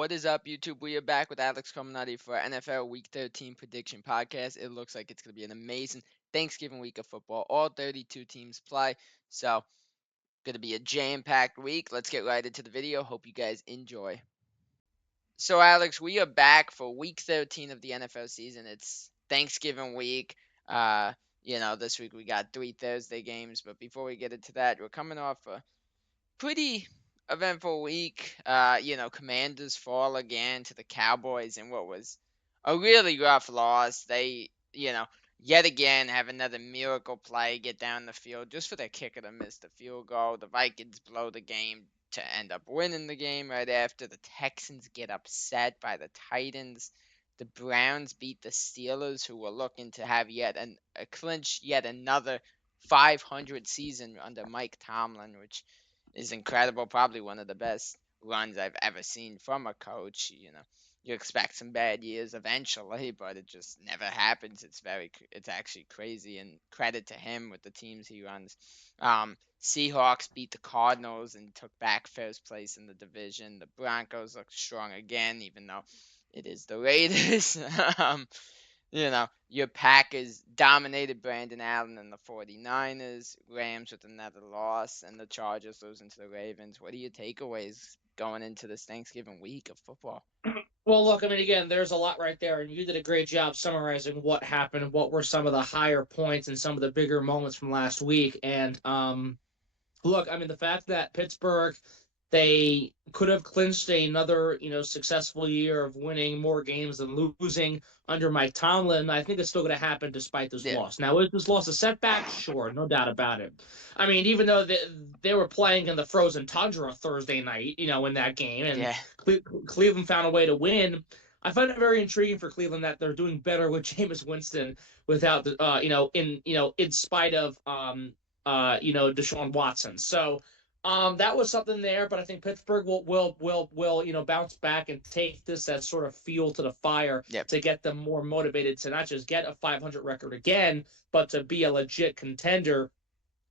What is up, YouTube? We are back with Alex Cominati for NFL Week 13 Prediction Podcast. It looks like it's going to be an amazing Thanksgiving week of football. All 32 teams play, so going to be a jam-packed week. Let's get right into the video. Hope you guys enjoy. So, Alex, we are back for Week 13 of the NFL season. It's Thanksgiving week. This week we got 3 Thursday games, but before we get into that, we're coming off a pretty eventful week. Commanders fall again to the Cowboys in what was a really rough loss. They, yet again have another miracle play, get down the field just for their kicker to miss the field goal. The Vikings blow the game to end up winning the game right after. The Texans get upset by the Titans. The Browns beat the Steelers, who were looking to have clinch yet another 500 season under Mike Tomlin, which is incredible. Probably one of the best runs I've ever seen from a coach. You expect some bad years eventually, but it just never happens. It's actually crazy, and credit to him with the teams he runs. Seahawks beat the Cardinals and took back first place in the division. The Broncos look strong again, even though it is the Raiders. Your Packers dominated Brandon Allen and the 49ers. Rams with another loss, and the Chargers losing to the Ravens. What are your takeaways going into this Thanksgiving week of football? Well, look, I mean, again, there's a lot right there, and you did a great job summarizing what happened, what were some of the higher points and some of the bigger moments from last week. And look, I mean, the fact that Pittsburgh, they could have clinched another, successful year of winning more games than losing under Mike Tomlin. I think it's still going to happen despite this loss. Now, is this loss a setback? Sure, no doubt about it. I mean, even though they were playing in the frozen tundra Thursday night, in that game, and Cleveland found a way to win. I find it very intriguing for Cleveland that they're doing better with Jameis Winston without the, in spite of, Deshaun Watson. So, that was something there, but I think Pittsburgh will bounce back and take this as sort of fuel to the fire to get them more motivated to not just get a 500 record again, but to be a legit contender.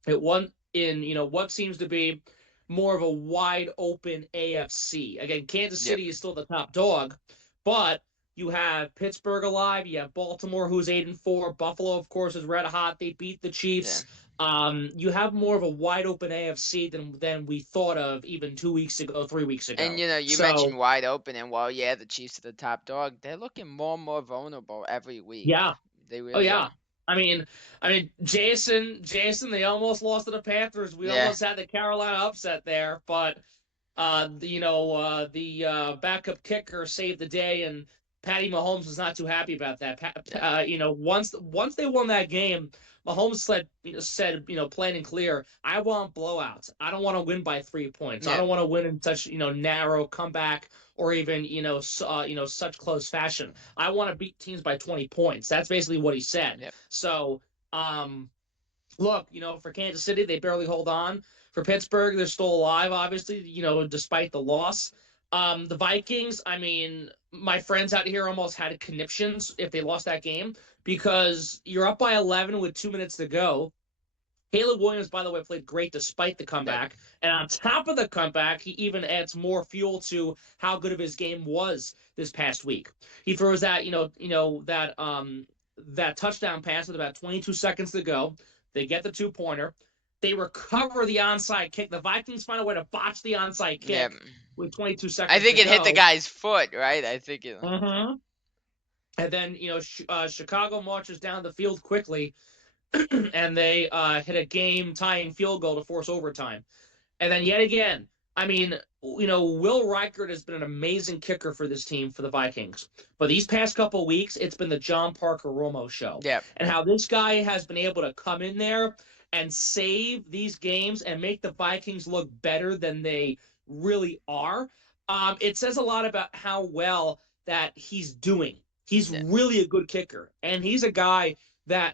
It won in what seems to be more of a wide open AFC. Again, Kansas City is still the top dog, but you have Pittsburgh alive. You have Baltimore, who's 8-4. Buffalo, of course, is red hot. They beat the Chiefs. You have more of a wide open AFC than we thought of even 2 weeks ago, 3 weeks ago. And you mentioned wide open, and the Chiefs are the top dog. They're looking more and more vulnerable every week. Yeah, they really are. I mean, Jason, they almost lost to the Panthers. We almost had the Carolina upset there, but the backup kicker saved the day, and Patty Mahomes was not too happy about that. Once they won that game, Mahomes said, plain and clear, I want blowouts. I don't want to win by 3 points. I don't want to win in such, narrow comeback or even, such close fashion. I want to beat teams by 20 points. That's basically what he said. Yep. So, look, for Kansas City, they barely hold on. For Pittsburgh, they're still alive, obviously, despite the loss. The Vikings, I mean, my friends out here almost had conniptions if they lost that game because you're up by 11 with 2 minutes to go. Caleb Williams, by the way, played great despite the comeback. And on top of the comeback, he even adds more fuel to how good of his game was this past week. He throws that, that touchdown pass with about 22 seconds to go. They get the 2-pointer. They recover the onside kick. The Vikings find a way to botch the onside kick with 22 seconds. I think it hit the guy's foot, right? I think it. Mm-hmm. And then Chicago marches down the field quickly, and they hit a game-tying field goal to force overtime. And then yet again, I mean, Will Reichert has been an amazing kicker for this team, for the Vikings. But these past couple weeks, it's been the John Parker Romo show. Yeah. And how this guy has been able to come in there and save these games and make the Vikings look better than they really are. It says a lot about how well that he's doing. He's really a good kicker. And he's a guy that,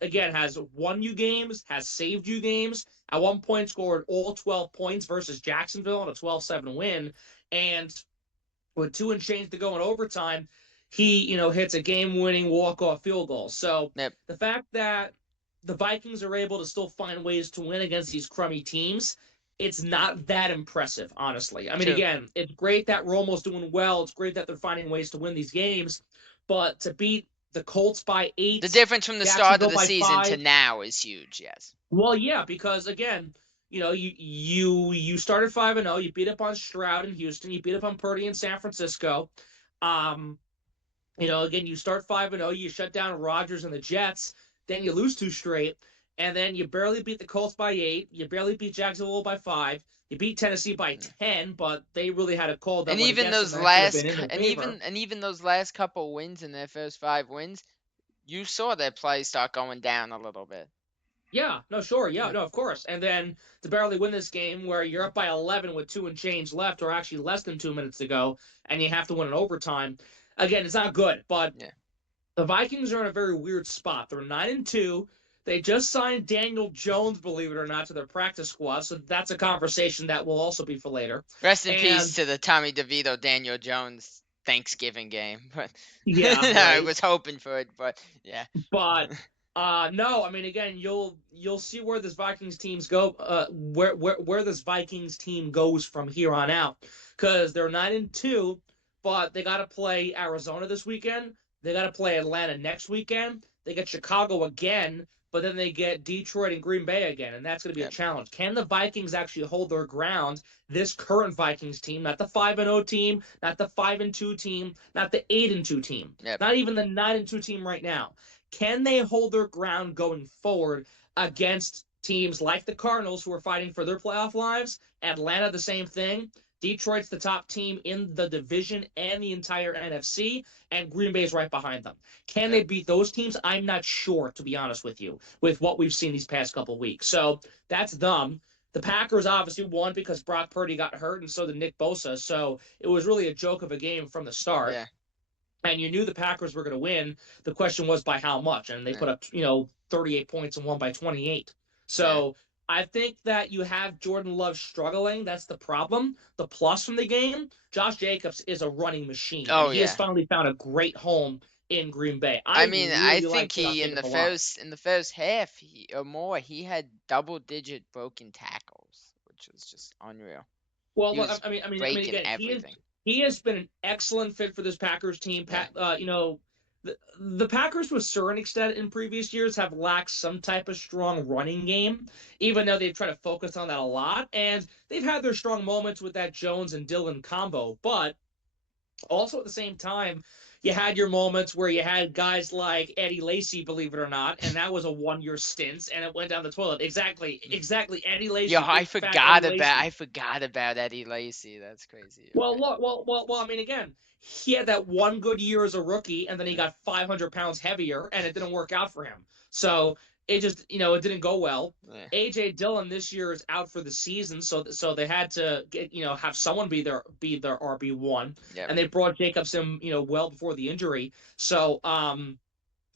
again, has won you games, has saved you games. At one point scored all 12 points versus Jacksonville in a 12-7 win. And with 2 and change to go in overtime, he, hits a game-winning walk-off field goal. So the fact that the Vikings are able to still find ways to win against these crummy teams it's not that impressive, honestly. I mean, True. again, it's great that Romo's doing well. It's great that they're finding ways to win these games, but to beat the Colts by The 8, difference from the start of Jacksonville the by season to 5. now is huge. Yes. Well, yeah, because again, you started 5-0. You beat up on Stroud in Houston. You beat up on Purdy in San Francisco. Um, again, you start 5-0. You shut down Rodgers and the Jets. Then you lose 2 straight, and then you barely beat the Colts by 8. You barely beat Jacksonville by 5. You beat Tennessee by 10, but they really had a call that And went even against them those that should have last, been in their and favor. even those last couple wins in their first 5 wins, you saw their play start going down a little bit. Yeah, no, sure. Yeah, no, of course. And then to barely win this game where you're up by 11 with 2 and change left, or actually less than 2 minutes to go, and you have to win in overtime. Again, it's not good, but Yeah. the Vikings are in a very weird spot. They're 9-2. They just signed Daniel Jones, believe it or not, to their practice squad. So that's a conversation that will also be for later. Rest in peace And to the Tommy DeVito Daniel Jones Thanksgiving game. But yeah, I right. was hoping for it, but yeah. But no, I mean again, you'll see where this Vikings teams go, where this Vikings team goes from here on out, because they're 9-2, but they got to play Arizona this weekend. They got to play Atlanta next weekend. They get Chicago again, but then they get Detroit and Green Bay again, and that's going to be a Yeah. challenge. Can the Vikings actually hold their ground? This current Vikings team, not the 5-0 team, not the 5-2 team, not the 8-2 team, Yep. not even the 9-2 team right now. Can they hold their ground going forward against teams like the Cardinals, who are fighting for their playoff lives? Atlanta, the same thing. Detroit's the top team in the division and the entire NFC, and Green Bay is right behind them. Can they Yep. beat those teams? I'm not sure, to be honest with you, with what we've seen these past couple weeks. So that's them. The Packers obviously won because Brock Purdy got hurt, and so did Nick Bosa. So it was really a joke of a game from the start. Yeah. And you knew the Packers were going to win. The question was by how much, and they Yeah. put up 38 points and won by 28. Yeah. So I think that you have Jordan Love struggling. That's the problem. The plus from the game, Josh Jacobs is a running machine, and Oh he has yeah. finally found a great home in Green Bay. I I mean, I really think like Josh he in Jacobs the a lot. first half or more, he had double-digit broken tackles, which was just unreal. Well, He look, was I mean, breaking again, everything. he has been an excellent fit for this Packers team. Yeah. The Packers, to a certain extent, in previous years, have lacked some type of strong running game, even though they've tried to focus on that a lot. And they've had their strong moments with that Jones and Dillon combo. But also at the same time, you had your moments where you had guys like Eddie Lacy, believe it or not, and that was a 1-year stint, and it went down the toilet. Exactly, Eddie Yo, Lacy, big fat Eddie Lacy. I forgot about Eddie Lacy. That's crazy. Well, Okay. look, well. I mean, again, he had that one good year as a rookie, and then he Yeah. got 500 pounds heavier, and it didn't work out for him. So it just, it didn't go well. Yeah. AJ Dillon this year is out for the season, so they had to get, have someone be their RB1, Yep. and they brought Jacobs in, well before the injury. So,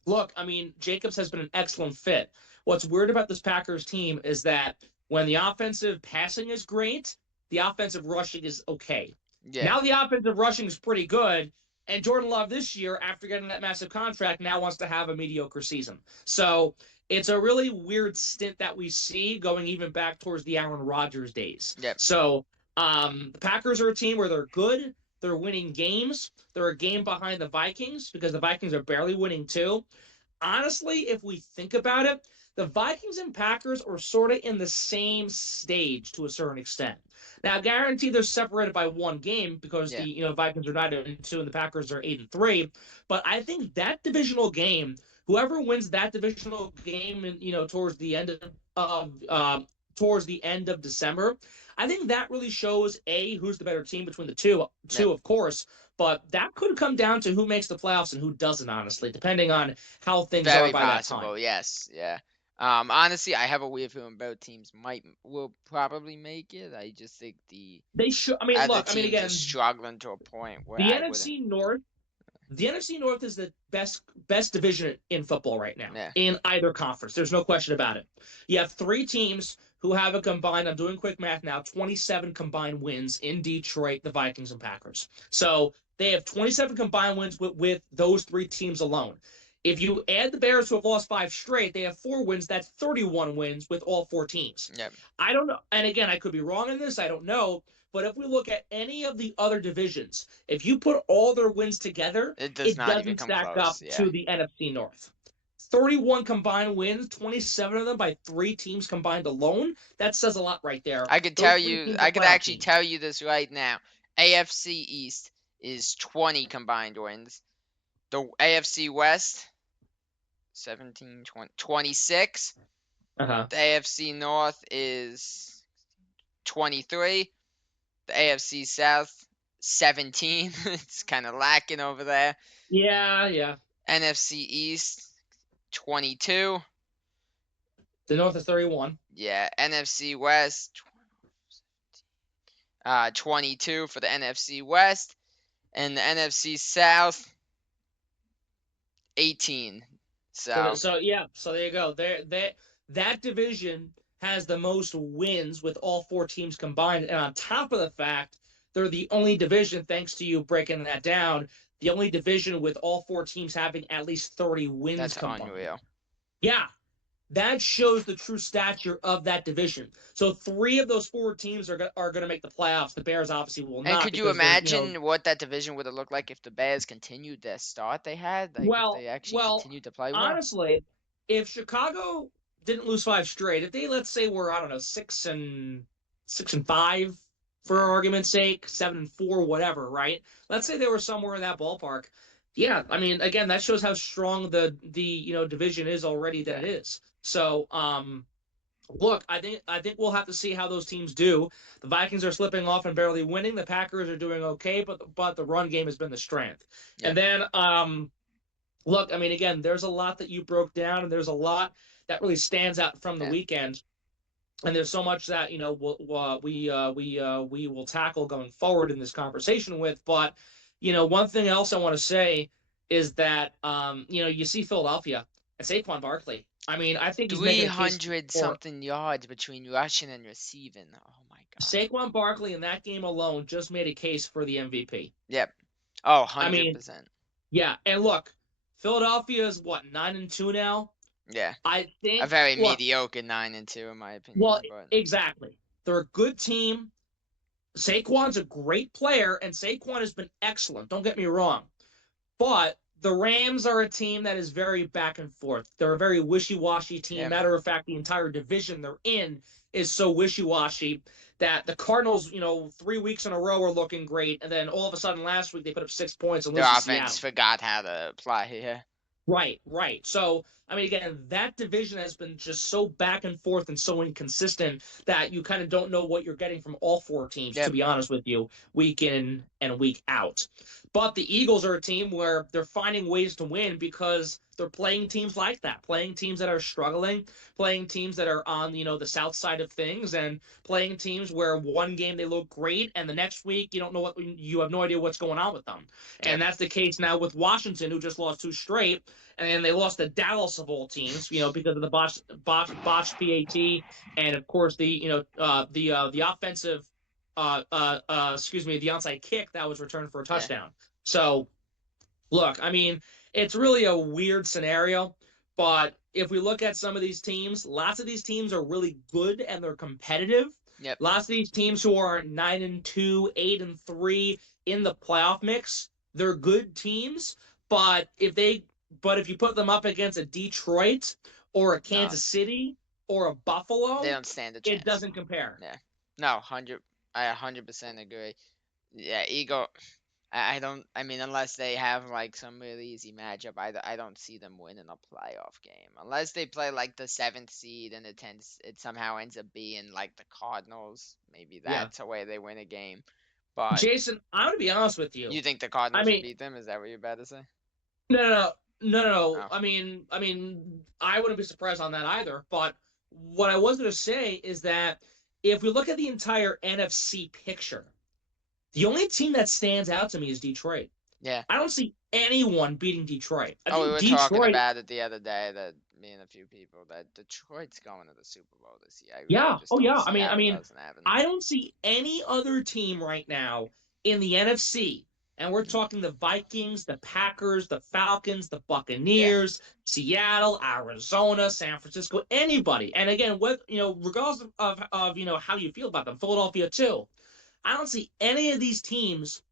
look, I mean, Jacobs has been an excellent fit. What's weird about this Packers team is that when the offensive passing is great, the offensive rushing is okay. Yeah. Now the offensive rushing is pretty good, and Jordan Love this year, after getting that massive contract, now wants to have a mediocre season. So it's a really weird stint that we see going even back towards the Aaron Rodgers days. Yep. So the Packers are a team where they're good, they're winning games, they're a game behind the Vikings because the Vikings are barely winning too. Honestly, if we think about it, the Vikings and Packers are sort of in the same stage to a certain extent. Now, guaranteed they're separated by one game because Yeah. the Vikings are 9-2 and the Packers are 8-3. But I think that divisional game, whoever wins that divisional game, and towards the end of December, I think that really shows who's the better team between the two. Yep. Of course, but that could come down to who makes the playoffs and who doesn't. Honestly, depending on how things Very are by possible. that time. Yes. Yeah. Honestly, I have a weird feeling both teams will probably make it. I just think They should. I mean, other look. I mean, teams are again, struggling to a point where the I wouldn't. NFC North. The NFC North is the best division in football right now, Yeah. in either conference. There's no question about it. You have 3 teams who have a combined, I'm doing quick math now, 27 combined wins in Detroit, the Vikings and Packers. So they have 27 combined wins with those 3 teams alone. If you add the Bears who have lost 5 straight, they have 4 wins. That's 31 wins with all 4 teams. Yep. I don't know. And again, I could be wrong in this. I don't know. But if we look at any of the other divisions, if you put all their wins together, It does it not even doesn't come stack close. up Yeah. to the NFC North. 31 combined wins, 27 of them by 3 teams combined alone. That says a lot right there. I could Those tell 3 you. teams are I could playoff actually teams. tell you this right now. AFC East is 20 combined wins. The AFC West 17, 20, 26. Uh-huh. The AFC North is 23. The AFC South 17. It's kind of lacking over there. Yeah. NFC East 22. The North is 31. Yeah, NFC West 22 for the NFC West, and the NFC South 18. So Yeah, so there you go. That division has the most wins with all 4 teams combined, and on top of the fact, they're the only division, thanks to you breaking that down, the only division with all 4 teams having at least 30 wins that's combined. unreal. Yeah. That shows the true stature of that division. So 3 of those 4 teams are going to make the playoffs. The Bears obviously will not. And could you imagine what that division would have looked like if the Bears continued their start they had? Like if they actually continued to play well? Honestly, if Chicago didn't lose 5 straight, if they, let's say, were, I don't know, 6-5 for argument's sake, 7-4, whatever, right? Let's say they were somewhere in that ballpark. Yeah, I mean, again, that shows how strong the division is already that it is. So, look, I think we'll have to see how those teams do. The Vikings are slipping off and barely winning. The Packers are doing okay, but the run game has been the strength. Yeah. And then, look, I mean, again, there's a lot that you broke down, and there's a lot that really stands out from the weekend. And there's so much that we will tackle going forward in this conversation with. But one thing else I want to say is that you see Philadelphia and Saquon Barkley. I mean, I think he's 300 something yards between rushing and receiving. Oh my God. Saquon Barkley in that game alone just made a case for the MVP. Yep. Oh, 100%. I mean, yeah, and look, Philadelphia is what, 9-2 now? Yeah. I think a very mediocre 9-2 in my opinion. Well, exactly. They're a good team. Saquon's a great player, and Saquon has been excellent. Don't get me wrong. But the Rams are a team that is very back and forth. They're a very wishy-washy team. Yeah. Matter of fact, the entire division they're in is so wishy-washy that the Cardinals, 3 weeks in a row are looking great, and then all of a sudden last week they put up 6 points and their lose to offense Seattle. forgot how to play here. Right. So, I mean, again, that division has been just so back and forth and so inconsistent that you kind of don't know what you're getting from all 4 teams, to be honest with you, week in and week out. But the Eagles are a team where they're finding ways to win because they're playing teams like that, playing teams that are struggling, playing teams that are on, the south side of things, and playing teams where one game they look great and the next week you have no idea what's going on with them. And that's the case now with Washington, who just lost 2 straight, and they lost to Dallas of all teams, because of the botched PAT, and of course the offensive the onside kick that was returned for a touchdown. Yeah. So, look, I mean, it's really a weird scenario, but if we look at some of these teams, lots of these teams are really good and they're competitive. Yep. Lots of these teams who are 9-2, 8-3 in the playoff mix, they're good teams, but if you put them up against a Detroit or a Kansas City or a Buffalo, they don't stand a chance. It doesn't compare. Yeah. No, I 100% agree. Yeah, I mean, unless they have like some really easy matchup, I don't see them winning a playoff game. Unless they play like the 7th seed and it somehow ends up being like the Cardinals. Maybe that's a way they win a game. But Jason, I'm going to be honest with you. You think the Cardinals will beat them? Is that what you're about to say? No. Oh. I mean, I wouldn't be surprised on that either. But what I was going to say is that if we look at the entire NFC picture, the only team that stands out to me is Detroit. Yeah. I don't see anyone beating Detroit. We were talking about it the other day, that me and a few people, that Detroit's going to the Super Bowl this year. I mean, I don't see any other team right now in the NFC And we're talking the Vikings, the Packers, the Falcons, the Yeah. Buccaneers, Seattle, Arizona, San Francisco, anybody. And again, what regardless of how you feel about them, Philadelphia too. I don't see any of these teams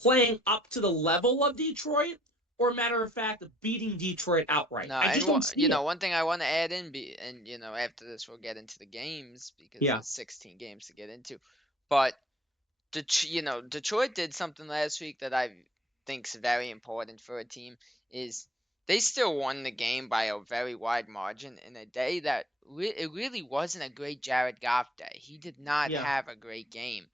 playing up to the level of Detroit, or matter of fact, beating Detroit outright. No, I and just don't see it. one thing I want to add in, and after this we'll get into the games because Yeah, there's 16 games to get into. But Detroit did something last week that I think's very important for a team. Is they still won the game by a very wide margin in a day that it really wasn't a great Jared Goff day. He did not yeah. have a great game.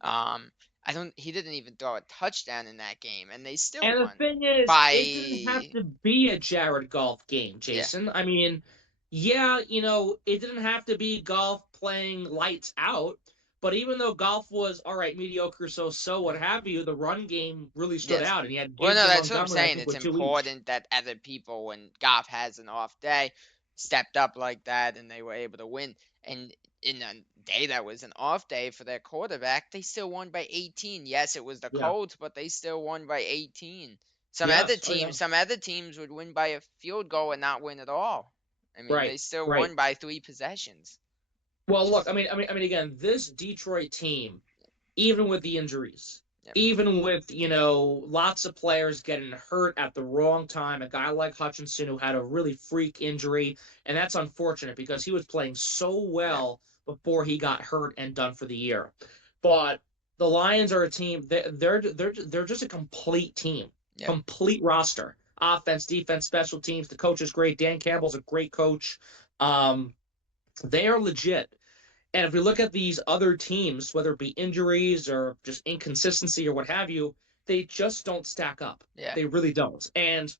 Um, I don't. He didn't even throw a touchdown in that game, and they still And the won thing is, it didn't have by to be a Jared Goff game, yeah. Jason. I mean, yeah, it didn't have to be Goff playing lights out. But even though Goff was all right, mediocre, so what have you, the run game really stood Yes. out, and he had Well, no, Gibbs and that's what I'm Montgomery, I saying. think, It's with two each. important that other people, when Goff has an off day, stepped up like that and they were able to win. And in a day that was an off day for their quarterback, they still won by 18. Yes, it was the Yeah. Colts, but they still won by 18. Yes. Oh yeah. Some other teams would win by a field goal and not win at all. I mean, they Right. still Right. won by 3 possessions, Well, which look, is again, this Detroit team, even with the injuries, yep, even with lots of players getting hurt at the wrong time, a guy like Hutchinson who had a really freak injury, and that's unfortunate because he was playing so yep, well before he got hurt and done for the year. But the Lions are a team. They're just a complete team, yep, complete roster, offense, defense, special teams. The coach is great. Dan Campbell's a great coach. Um, they are legit. And if we look at these other teams, whether it be injuries or just inconsistency or what have you, they just don't stack up. yeah, They really don't. And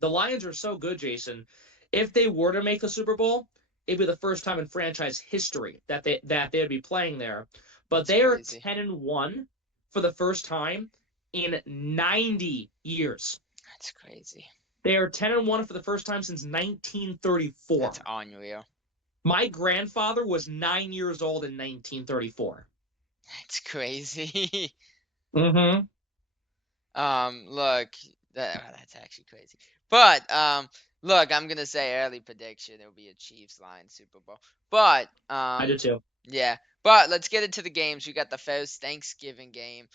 the Lions are so good, Jason. If they were to make the Super Bowl, it'd be the first time in franchise history that they'd be playing there. But it's they are crazy. 10-1 for the first time in 90 years. That's crazy. They are 10-1 for the first time since 1934. That's unreal. My grandfather was 9 years old in 1934. That's crazy. Mm-hmm. Look, that's actually crazy. But look, I'm gonna say early prediction. It'll be a Chiefs Lions Super Bowl. But I do too. yeah. But let's get into the games. We got the first Thanksgiving game.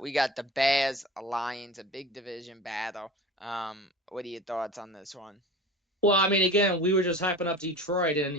We got the Bears Lions, a big division battle. What are your thoughts on this one? Well, again, we were just hyping up Detroit, and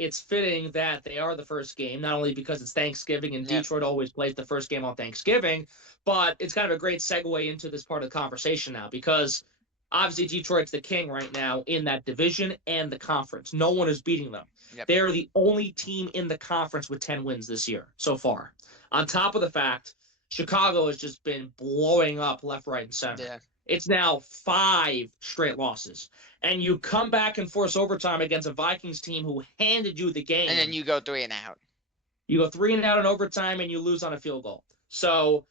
it's fitting that they are the first game, not only because it's Thanksgiving and Yep. Detroit always plays the first game on Thanksgiving, but it's kind of a great segue into this part of the conversation now because obviously Detroit's the king right now in that division and the conference. No one is beating them. Yep. They're the only team in the conference with 10 wins this year so far. On top of the fact, Chicago has just been blowing up left, right, and center. Yeah. It's now 5 straight losses. And you come back and force overtime against a Vikings team who handed you the game. And then you go 3 and out. You go 3 and out in overtime and you lose on a field goal. So,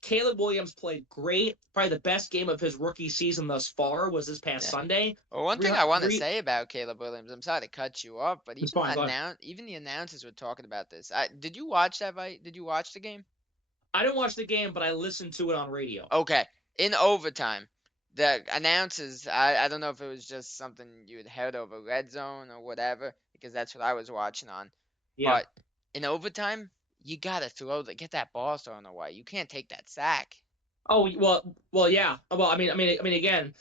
Caleb Williams played great. Probably the best game of his rookie season thus far was this past Yeah. Sunday. Well, one thing I want to say about Caleb Williams, I'm sorry to cut you off, but It's fine, go ahead. even the announcers were talking about this. Did you watch that fight? Did you watch the game? I didn't watch the game, but I listened to it on radio. Okay. In overtime, the announcers, I don't know if it was just something you had heard over Red Zone or whatever, because that's what I was watching on. Yeah. But in overtime, you gotta get that ball thrown away. You can't take that sack. Oh well, yeah. Well, again,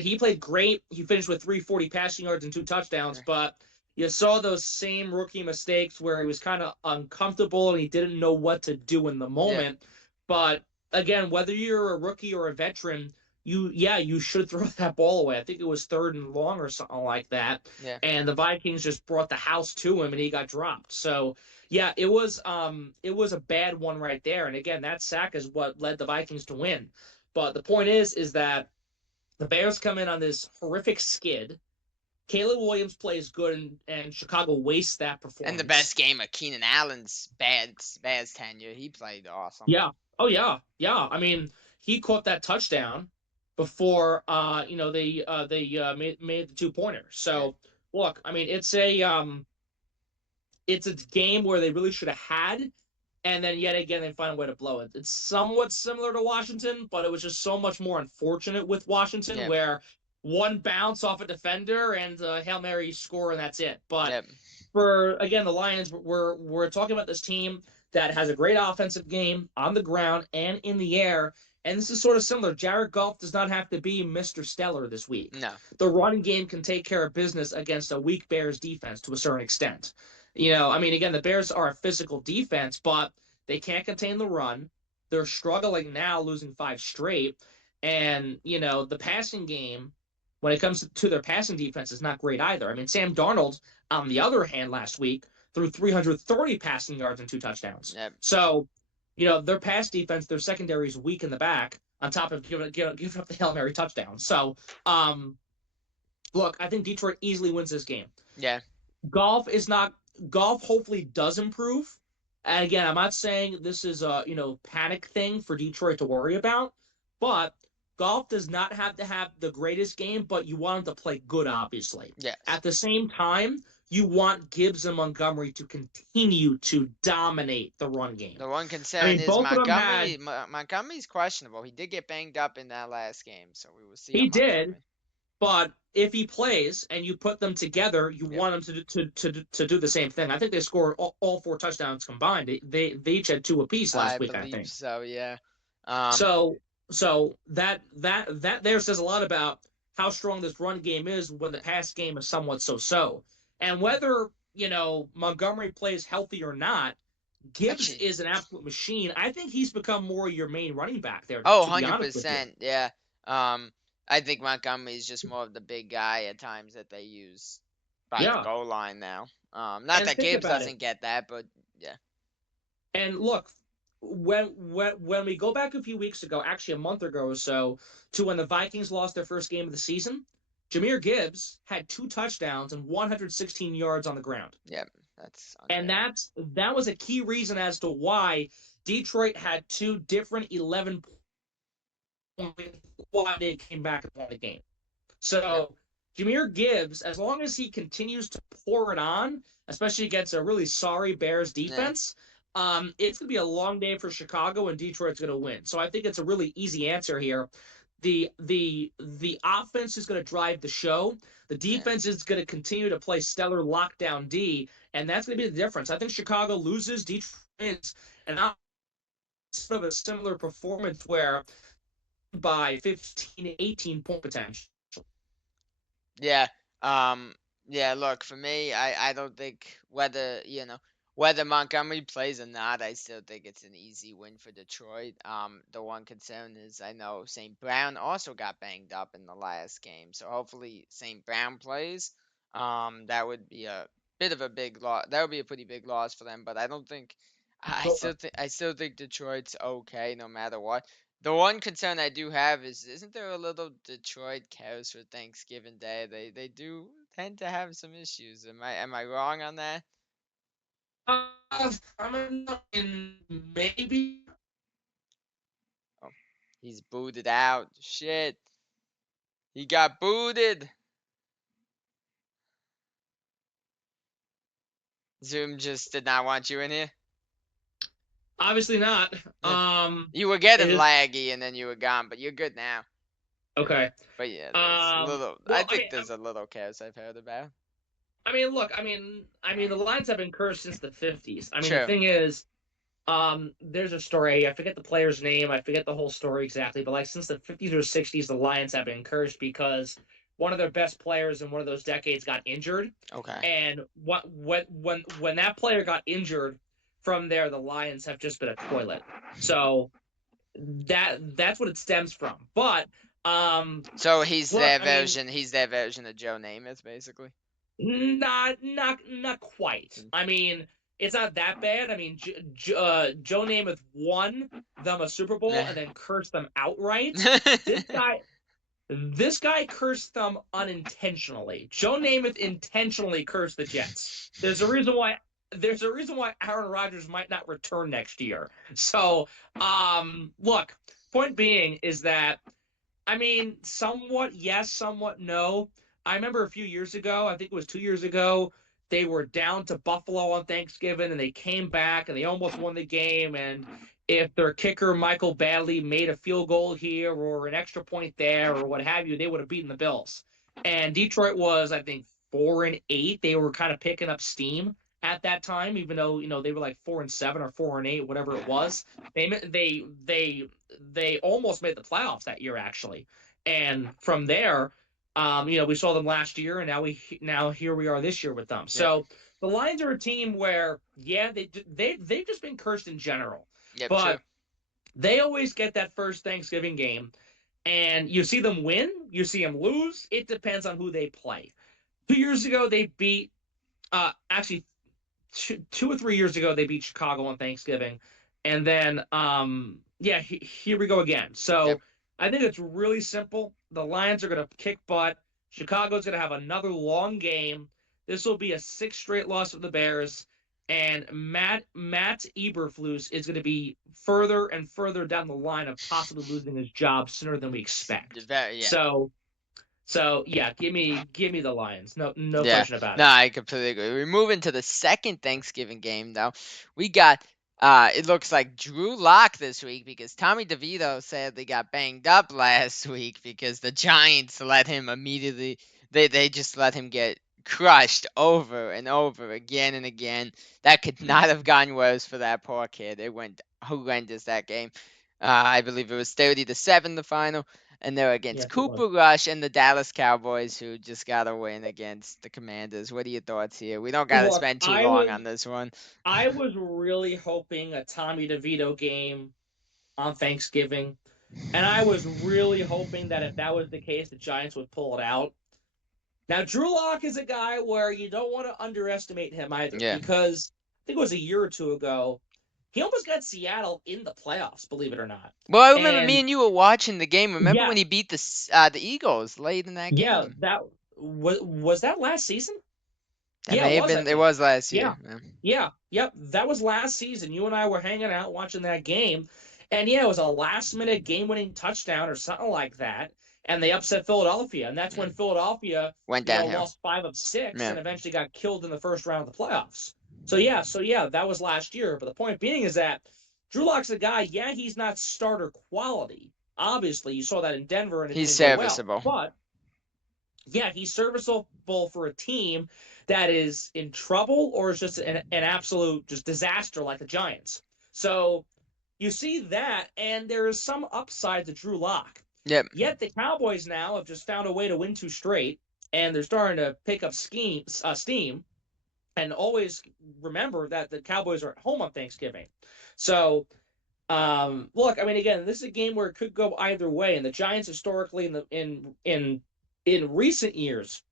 he played great. He finished with 340 passing yards and 2 touchdowns, Yeah. but you saw those same rookie mistakes where he was kind of uncomfortable and he didn't know what to do in the moment. But again, whether you're a rookie or a veteran, you should throw that ball away. I think it was 3rd and long or something like that. Yeah. And the Vikings just brought the house to him and he got dropped. So yeah, it was a bad one right there. And again, that sack is what led the Vikings to win. But the point is that the Bears come in on this horrific skid. Caleb Williams plays good, and Chicago wastes that performance. And the best game of Keenan Allen's Bears tenure. He played awesome. Yeah. Oh yeah. Yeah. He caught that touchdown before they made the 2-pointer. So look, it's a game where they really should have had and then yet again they find a way to blow it. It's somewhat similar to Washington, but it was just so much more unfortunate with Washington, Yep. where one bounce off a defender and Hail Mary score and that's it. But Yep. for again the Lions, we're talking about this team that has a great offensive game on the ground and in the air. And this is sort of similar. Jared Goff does not have to be Mr. Stellar this week. No. The run game can take care of business against a weak Bears defense to a certain extent. I mean, again, the Bears are a physical defense, but they can't contain the run. They're struggling now, losing 5 straight. And, the passing game, when it comes to their passing defense, is not great either. I mean, Sam Darnold, on the other hand, last week, threw 330 passing yards and 2 touchdowns. Yep. So, their pass defense, their secondary is weak in the back, on top of giving up the Hail Mary touchdown. So, look, I think Detroit easily wins this game. Yeah. Goff hopefully does improve. And again, I'm not saying this is a panic thing for Detroit to worry about, but Goff does not have to have the greatest game, but you want him to play good, obviously. Yes. At the same time, you want Gibbs and Montgomery to continue to dominate the run game. The one concern is Montgomery. Montgomery's questionable. He did get banged up in that last game, so we will see. He did, but if he plays and you put them together, you want them to do the same thing. I think they scored all 4 touchdowns combined. They each had 2 apiece last week, I think. So yeah. So that there says a lot about how strong this run game is when the pass game is somewhat so-so. And whether, Montgomery plays healthy or not, Gibbs is an absolute machine. I think he's become more your main running back there. Oh, 100%. Yeah. I think Montgomery is just more of the big guy at times that they use by the goal line now. Not that Gibbs doesn't get that, but yeah. And look, when we go back a few weeks ago, actually a month ago or so, to when the Vikings lost their first game of the season, Jahmyr Gibbs had 2 touchdowns and 116 yards on the ground. Yep, that's unreal. And that was a key reason as to why Detroit had 2 different 11 points why they came back and won the game. So Jahmyr Gibbs, as long as he continues to pour it on, especially against a really sorry Bears defense, it's going to be a long day for Chicago, and Detroit's going to win. So I think it's a really easy answer here. The offense is going to drive the show. The defense is going to continue to play stellar lockdown D, and that's going to be the difference. I think Chicago loses, Detroit wins, and I'm sort of a similar performance where by 15, 18 point potential. Yeah. Yeah, look, for me, I don't think whether Montgomery plays or not, I still think it's an easy win for Detroit. The one concern is I know St. Brown also got banged up in the last game, so hopefully St. Brown plays. That would be a bit of a big loss. That would be a pretty big loss for them, but I don't think I still think Detroit's okay no matter what. The one concern I do have is, isn't there a little Detroit chaos for Thanksgiving Day? They do tend to have some issues. Am I wrong on that? I mean, maybe. Oh, he's booted out. Shit. He got booted. Zoom just did not want you in here. Obviously not. You were getting laggy and then you were gone, but you're good now. Okay. But yeah, I think there's a little chaos I've heard about. I mean, look, I mean, the Lions have been cursed since the 50s. I mean, True. The thing is, there's a story. I forget the player's name. I forget the whole story exactly. But since the 50s or 60s, the Lions have been cursed because one of their best players in one of those decades got injured. Okay. And when that player got injured, from there the Lions have just been a toilet. So that's what it stems from. But so he's their version of Joe Namath, basically. Not quite. I mean, it's not that bad. I mean, Joe Namath won them a Super Bowl and then cursed them outright. This guy cursed them unintentionally. Joe Namath intentionally cursed the Jets. There's a reason why Aaron Rodgers might not return next year. So, look, point being is that, I mean, somewhat yes, somewhat no. I remember a few years ago, I think it was 2 years ago, they were down to Buffalo on Thanksgiving and they came back and they almost won the game. And if their kicker, Michael Badley, made a field goal here or an extra point there or what have you, they would have beaten the Bills. And Detroit was, I think, 4-8. They were kind of picking up steam at that time, even though they were like 4-7 or 4-8, whatever it was. They almost made the playoffs that year actually, and from there, we saw them last year, and now here we are this year with them. So the Lions are a team where they've just been cursed in general, but true. they always get that first Thanksgiving game, and you see them win, you see them lose. It depends on who they play. 2 years ago, they beat actually 2 or 3 years ago they beat Chicago on Thanksgiving, and then here we go again. So I think it's really simple. The Lions are going to kick butt. Chicago's going to have another long game. This will be a 6th straight loss of the Bears, and Matt Eberflus is going to be further and further down the line of possibly losing his job sooner than we expect. So yeah, give me the Lions. No question about it. No, I completely agree. We're moving to the second Thanksgiving game though. We got it looks like Drew Lock this week because Tommy DeVito sadly got banged up last week because the Giants let him immediately they just let him get crushed over and over again and again. That could not have gone worse for that poor kid. It went horrendous that game. I believe it was 30-7 the final. And they're against Cooper Rush and the Dallas Cowboys, who just got a win against the Commanders. What are your thoughts here? We don't got to spend too long on this one. I was really hoping a Tommy DeVito game on Thanksgiving, and I was really hoping that if that was the case, the Giants would pull it out. Now, Drew Lock is a guy where you don't want to underestimate him either, because I think it was a year or two ago, he almost got Seattle in the playoffs, believe it or not. Well, I remember me and you were watching the game. Remember when he beat the Eagles late in that game? Yeah, that was that last season? That may have been. It was last year. Yep. That was last season. You and I were hanging out watching that game, and it was a last-minute game-winning touchdown or something like that, and they upset Philadelphia, and that's when Philadelphia went downhill, lost 5 of 6, and eventually got killed in the first round of the playoffs. So that was last year. But the point being is that Drew Lock's a guy. Yeah, he's not starter quality. Obviously, you saw that in Denver, and he's serviceable. But yeah, he's serviceable for a team that is in trouble or is just an absolute just disaster like the Giants. So you see that, and there is some upside to Drew Lock. Yep. Yet the Cowboys now have just found a way to win 2 straight, and they're starting to pick up steam. And always remember that the Cowboys are at home on Thanksgiving. So, look, I mean, again, this is a game where it could go either way, and the Giants historically in recent years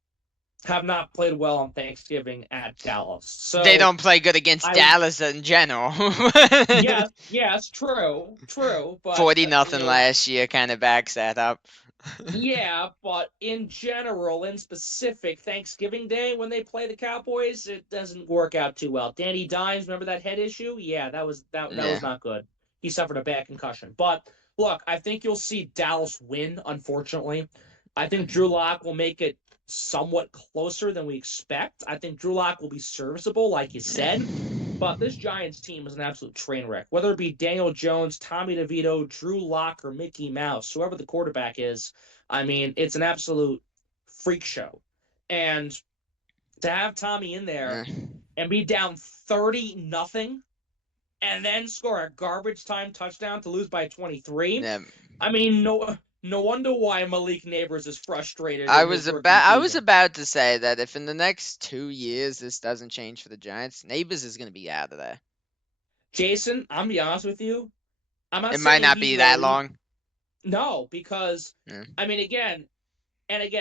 have not played well on Thanksgiving at Dallas. So they don't play good against Dallas in general. yes, true. But 40-0 last year kind of backs that up. Yeah, but in general, in specific, Thanksgiving Day when they play the Cowboys, it doesn't work out too well. Danny Dimes, remember that head issue? Yeah, that was not good. He suffered a bad concussion. But look, I think you'll see Dallas win, unfortunately. I think Drew Lock will make it somewhat closer than we expect. I think Drew Lock will be serviceable, like you said. But this Giants team is an absolute train wreck. Whether it be Daniel Jones, Tommy DeVito, Drew Lock, or Mickey Mouse, whoever the quarterback is, I mean, it's an absolute freak show. And to have Tommy in there and be down 30-0 and then score a garbage time touchdown to lose by 23, I mean, no wonder why Malik Nabers is frustrated. I was about to say that if in the next 2 years this doesn't change for the Giants, Nabers is going to be out of there. Jason, I'm gonna be honest with you. It might not be that long. No, because I mean, again,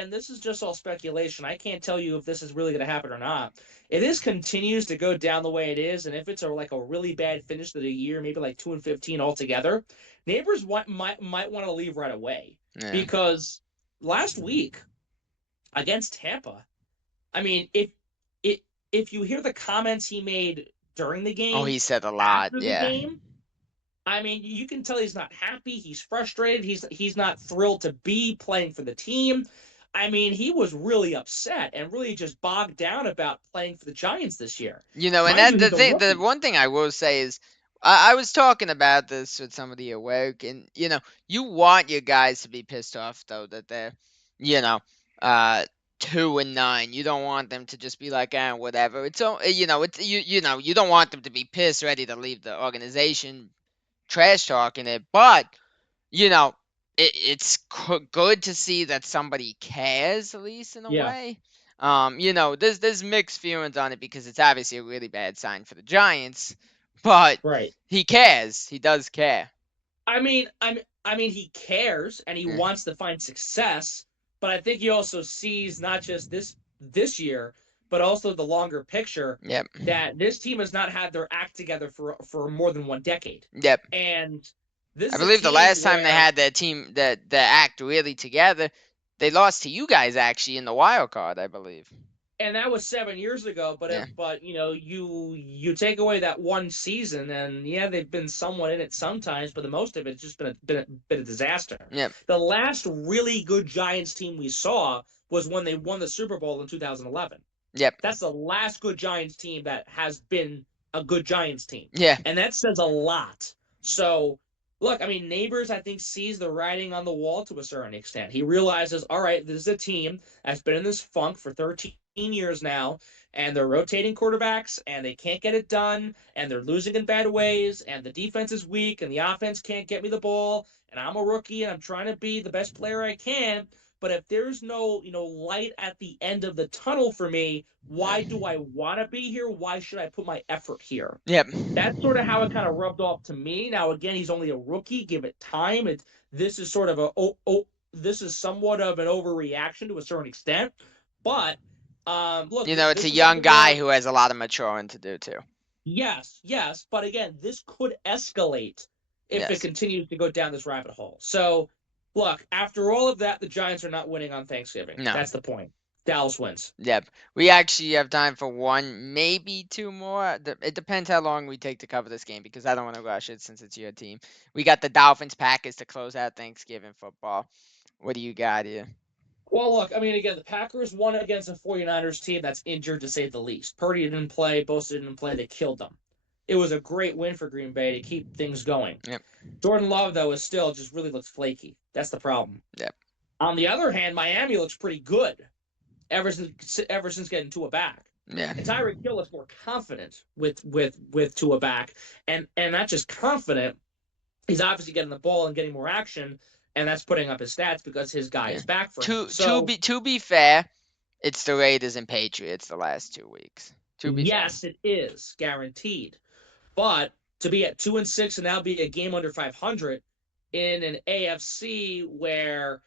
this is just all speculation. I can't tell you if this is really going to happen or not. If this continues to go down the way it is, and if it's a really bad finish to the year, maybe like 2-15 altogether, Nabers might want to leave right away because last week against Tampa, I mean, if you hear the comments he made during the game, he said a lot. After the game, I mean, you can tell he's not happy. He's frustrated. He's not thrilled to be playing for the team. I mean, he was really upset and really just bogged down about playing for the Giants this year. And Mind then you, he's a the rookie. one thing I will say is, I was talking about this with somebody at work, and you want your guys to be pissed off though that they're, you know, uh, 2-9. You don't want them to just be like, whatever. It's so it's you don't want them to be pissed, ready to leave the organization, trash talking it, but you know, it's good to see that somebody cares, at least in a Yeah, way. There's mixed feelings on it because it's obviously a really bad sign for the Giants, but right. he cares. He does care. I mean, he cares and he Yeah. wants to find success, but I think he also sees not just this year, but also the longer picture Yep. that this team has not had their act together for more than 1 decade, Yep. and this I is a believe the team last time they where had their team the act really together, they lost to you guys actually in the wild card, I believe. and that was 7 years ago. But Yeah. you take away that one season, and yeah, they've been somewhat in it sometimes, but the most of it's just been a disaster. Yep. The last really good Giants team we saw was when they won the Super Bowl in 2011. Yep. That's the last good Giants team that has been a good Giants team, Yeah. and that says a lot. So. Look, I mean, Neighbors, I think, sees the writing on the wall to a certain extent. He realizes, all right, this is a team that's been in this funk for 13 years now, and they're rotating quarterbacks, and they can't get it done, and they're losing in bad ways, and the defense is weak, and the offense can't get me the ball, and I'm a rookie, and I'm trying to be the best player I can. But if there's no, light at the end of the tunnel for me, why do I want to be here? Why should I put my effort here? Yep. That's sort of how it kind of rubbed off to me. Now, again, he's only a rookie. Give it time. This is sort of this is somewhat of an overreaction to a certain extent. But look, It's a this is young something guy where who has a lot of maturing to do too. yes, yes, but again, this could escalate if it Yes. continues to go down this rabbit hole. So, look, after all of that, the Giants are not winning on Thanksgiving. No. That's the point. Dallas wins. Yep. We actually have time for one, maybe two more. It depends how long we take to cover this game because I don't want to rush it since it's your team. We got the Dolphins Packers to close out Thanksgiving football. What do you got here? Well, look, I mean, again, the Packers won against a 49ers team that's injured to say the least. Purdy didn't play, Bosa didn't play, they killed them. It was a great win for Green Bay to keep things going. Yep. Jordan Love, though, is still just really looks flaky. That's the problem. Yep. On the other hand, Miami looks pretty good ever since getting Tua back. Yeah. And Tyreek Hill looks more confident with Tua back. And not just confident, he's obviously getting the ball and getting more action, and that's putting up his stats because his guy is back for him. So To be fair, it's the Raiders and Patriots the last 2 weeks. To be fair. yes, it is guaranteed. But to be at 2-6 and now be a game under 500 in an AFC where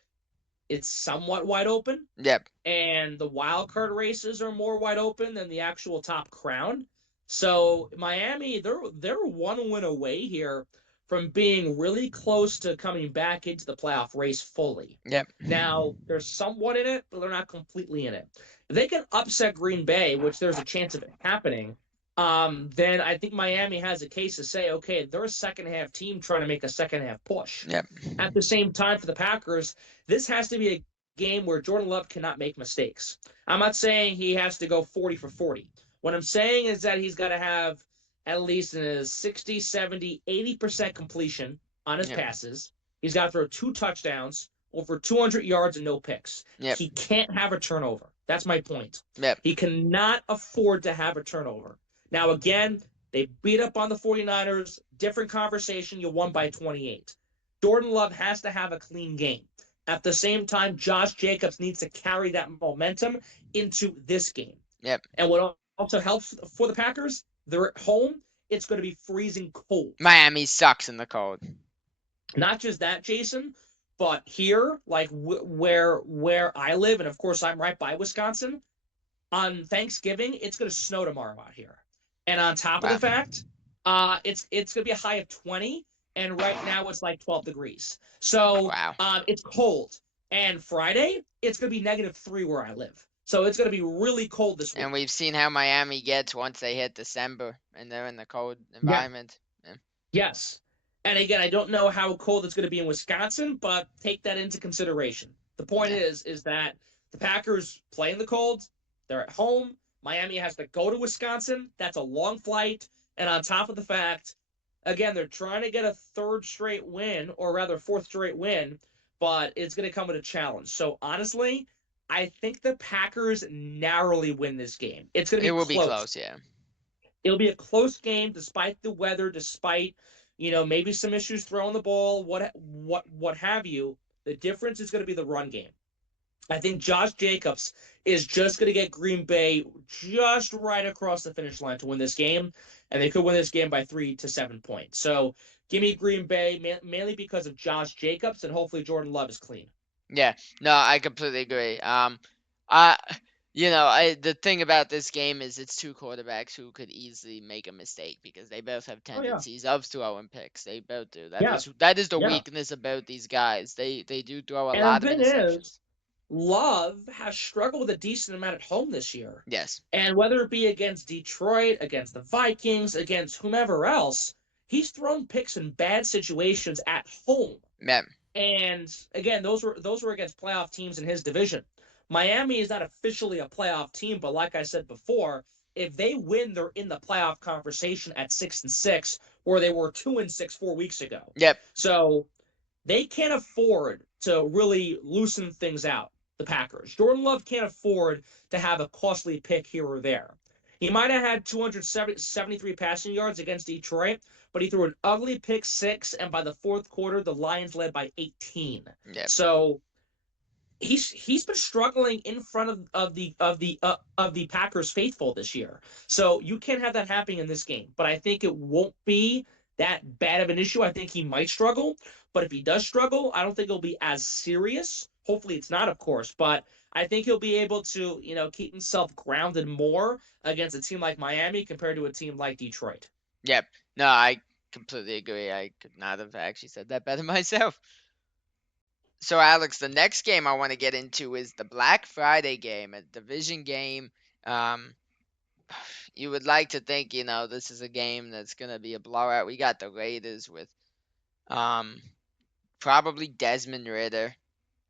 it's somewhat wide open, Yep. and the wild card races are more wide open than the actual top crown. So Miami, they're one win away here from being really close to coming back into the playoff race fully. Yep. Now, they're somewhat in it, but they're not completely in it. If they can upset Green Bay, which there's a chance of it happening, then I think Miami has a case to say, okay, they're a second half team trying to make a second half push. Yep. At the same time, for the Packers, this has to be a game where Jordan Love cannot make mistakes. I'm not saying he has to go 40 for 40. What I'm saying is that he's got to have at least a 60, 70, 80% completion on his passes. He's got to throw 2 touchdowns, over 200 yards, and no picks. Yep. He can't have a turnover. That's my point. Yep. He cannot afford to have a turnover. Now, again, they beat up on the 49ers. Different conversation. You won by 28. Jordan Love has to have a clean game. At the same time, Josh Jacobs needs to carry that momentum into this game. Yep. And what also helps for the Packers, they're at home. It's going to be freezing cold. Miami sucks in the cold. Not just that, Jason, but here, like where I live, and of course I'm right by Wisconsin, on Thanksgiving, it's going to snow tomorrow out here. And on top of the fact, it's going to be a high of 20, and right now it's like 12 degrees. So it's cold. And Friday, it's going to be -3 where I live. So it's going to be really cold this week. And we've seen how Miami gets once they hit December and they're in the cold environment. Yeah. Yes. And again, I don't know how cold it's going to be in Wisconsin, but take that into consideration. The point is that The Packers play in the cold. They're at home. Miami has to go to Wisconsin. That's a long flight. And on top of the fact, again, they're trying to get a third straight win, or rather, fourth straight win, but it's going to come with a challenge. So honestly, I think the Packers narrowly win this game. It's going to It be will be close. close, yeah. It'll be a close game despite the weather, despite maybe some issues throwing the ball, what have you. The difference is going to be the run game. I think Josh Jacobs is just going to get Green Bay just right across the finish line to win this game, and they could win this game by 3 to 7 points. So give me Green Bay mainly because of Josh Jacobs, and hopefully Jordan Love is clean. Yeah, no, I completely agree. The thing about this game is it's two quarterbacks who could easily make a mistake because they both have Oh yeah, tendencies of throwing picks. They both do. That yeah, is that is the yeah. weakness about these guys. They do throw a And lot the of thing is, interceptions. Love has struggled with a decent amount at home this year. Yes. And whether it be against Detroit, against the Vikings, against whomever else, he's thrown picks in bad situations at home. Yeah. And again, those were against playoff teams in his division. Miami is not officially a playoff team, but like I said before, if they win, they're in the playoff conversation at 6-6, where they were 2-6 4 weeks ago. Yep. So they can't afford to really loosen things out, the Packers. Jordan Love can't afford to have a costly pick here or there. He might have had 273 passing yards against Detroit, but he threw an ugly pick six, and by the fourth quarter, the Lions led by 18. Yep. So he's been struggling in front of the Packers faithful this year. So you can't have that happening in this game. But I think it won't be that bad of an issue. I think he might struggle, but if he does struggle, I don't think it'll be as serious. Hopefully it's not, of course, but I think he'll be able to, keep himself grounded more against a team like Miami compared to a team like Detroit. Yep. No, I completely agree. I could not have actually said that better myself. So, Alex, the next game I want to get into is the Black Friday game, a division game. Um, you would like to think, this is a game that's going to be a blowout. We got the Raiders with probably Desmond Ritter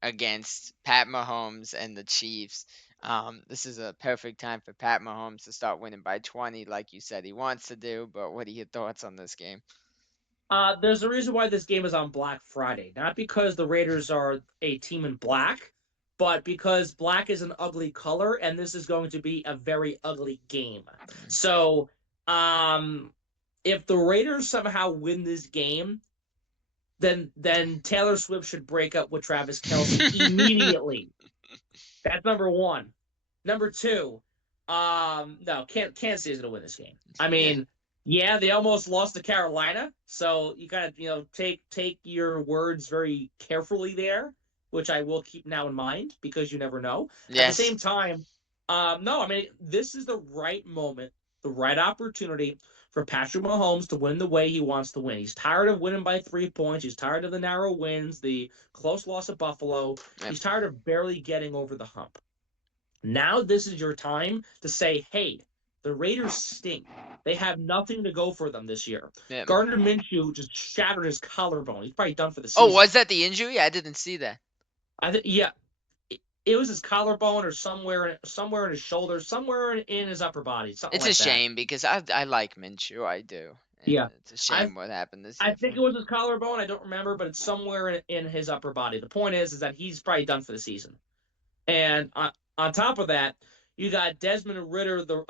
against Pat Mahomes and the Chiefs. This is a perfect time for Pat Mahomes to start winning by 20, like you said he wants to do. But what are your thoughts on this game? There's a reason why this game is on Black Friday. Not because the Raiders are a team in black, but because black is an ugly color, and this is going to be a very ugly game. So, if the Raiders somehow win this game, then Taylor Swift should break up with Travis Kelce immediately. That's number one. Number two, no, Kansas City's gonna win this game. I mean, yeah, they almost lost to Carolina, so you gotta take your words very carefully there, which I will keep now in mind because you never know. At the same time, no, I mean this is the right moment, the right opportunity for Patrick Mahomes to win the way he wants to win. He's tired of winning by 3 points. He's tired of the narrow wins, the close loss of Buffalo. He's tired of barely getting over the hump. Now this is your time to say, hey, the Raiders stink. They have nothing to go for them this year. Gardner Minshew just shattered his collarbone. He's probably done for the season. Oh, was that the injury? I didn't see that. Yeah. It was his collarbone or somewhere in his shoulder, somewhere in his upper body. It's a shame because I like Minshew. I do. And yeah. It's a shame what happened this year. I think it was his collarbone. I don't remember, but it's somewhere in his upper body. The point is that he's probably done for the season. And on top of that, you got Desmond Ritter, the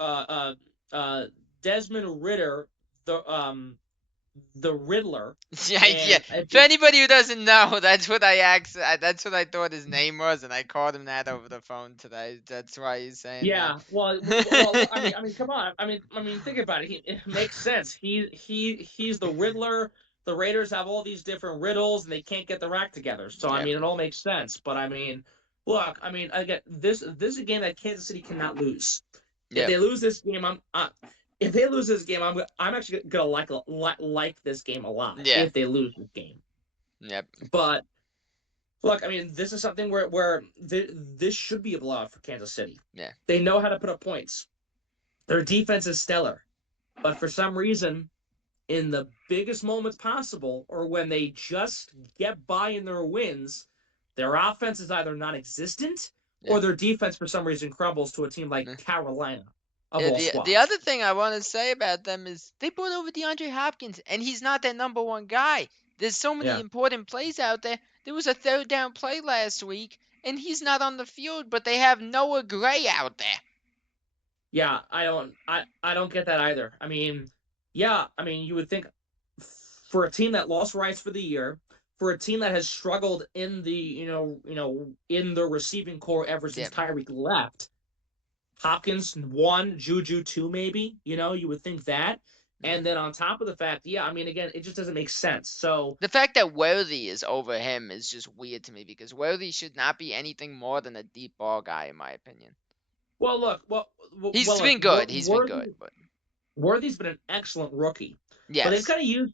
Riddler. Yeah. For anybody who doesn't know, that's what that's what I thought his name was, and I called him that over the phone today. That's why he's saying. Yeah. That. Well, I mean, come on. I mean, think about it. It makes sense. He's the Riddler. The Raiders have all these different riddles, and they can't get the act together. So I mean, it all makes sense. But I mean, look, I mean, again, this is a game that Kansas City cannot lose. If they lose this game, I'm actually gonna like this game a lot. Yeah. If they lose this game. Yep. But look, I mean, this is something where this should be a blowout for Kansas City. Yeah. They know how to put up points. Their defense is stellar, but for some reason, in the biggest moments possible, or when they just get by in their wins, their offense is either non-existent Yeah. or their defense for some reason crumbles to a team like Yeah. Carolina of Yeah, all the squads. other thing I want to say about them is they brought over DeAndre Hopkins, and he's not their number one guy. There's so many Yeah. important plays out there. There was a third down play last week, and he's not on the field, but they have Noah Gray out there. Yeah, I don't get that either. I mean, yeah, I mean, you would think for a team that lost Rice for the year, for a team that has struggled in the, in the receiving core ever since Yeah. Tyreek left, Hopkins one, Juju two, maybe, you would think that. Yeah. And then on top of the fact, yeah, I mean, again, it just doesn't make sense. So, The fact that Worthy is over him is just weird to me because Worthy should not be anything more than a deep ball guy, in my opinion. well, look, He's look, been good. He's been good, but Worthy's been an excellent rookie, but they've yes, kind of used.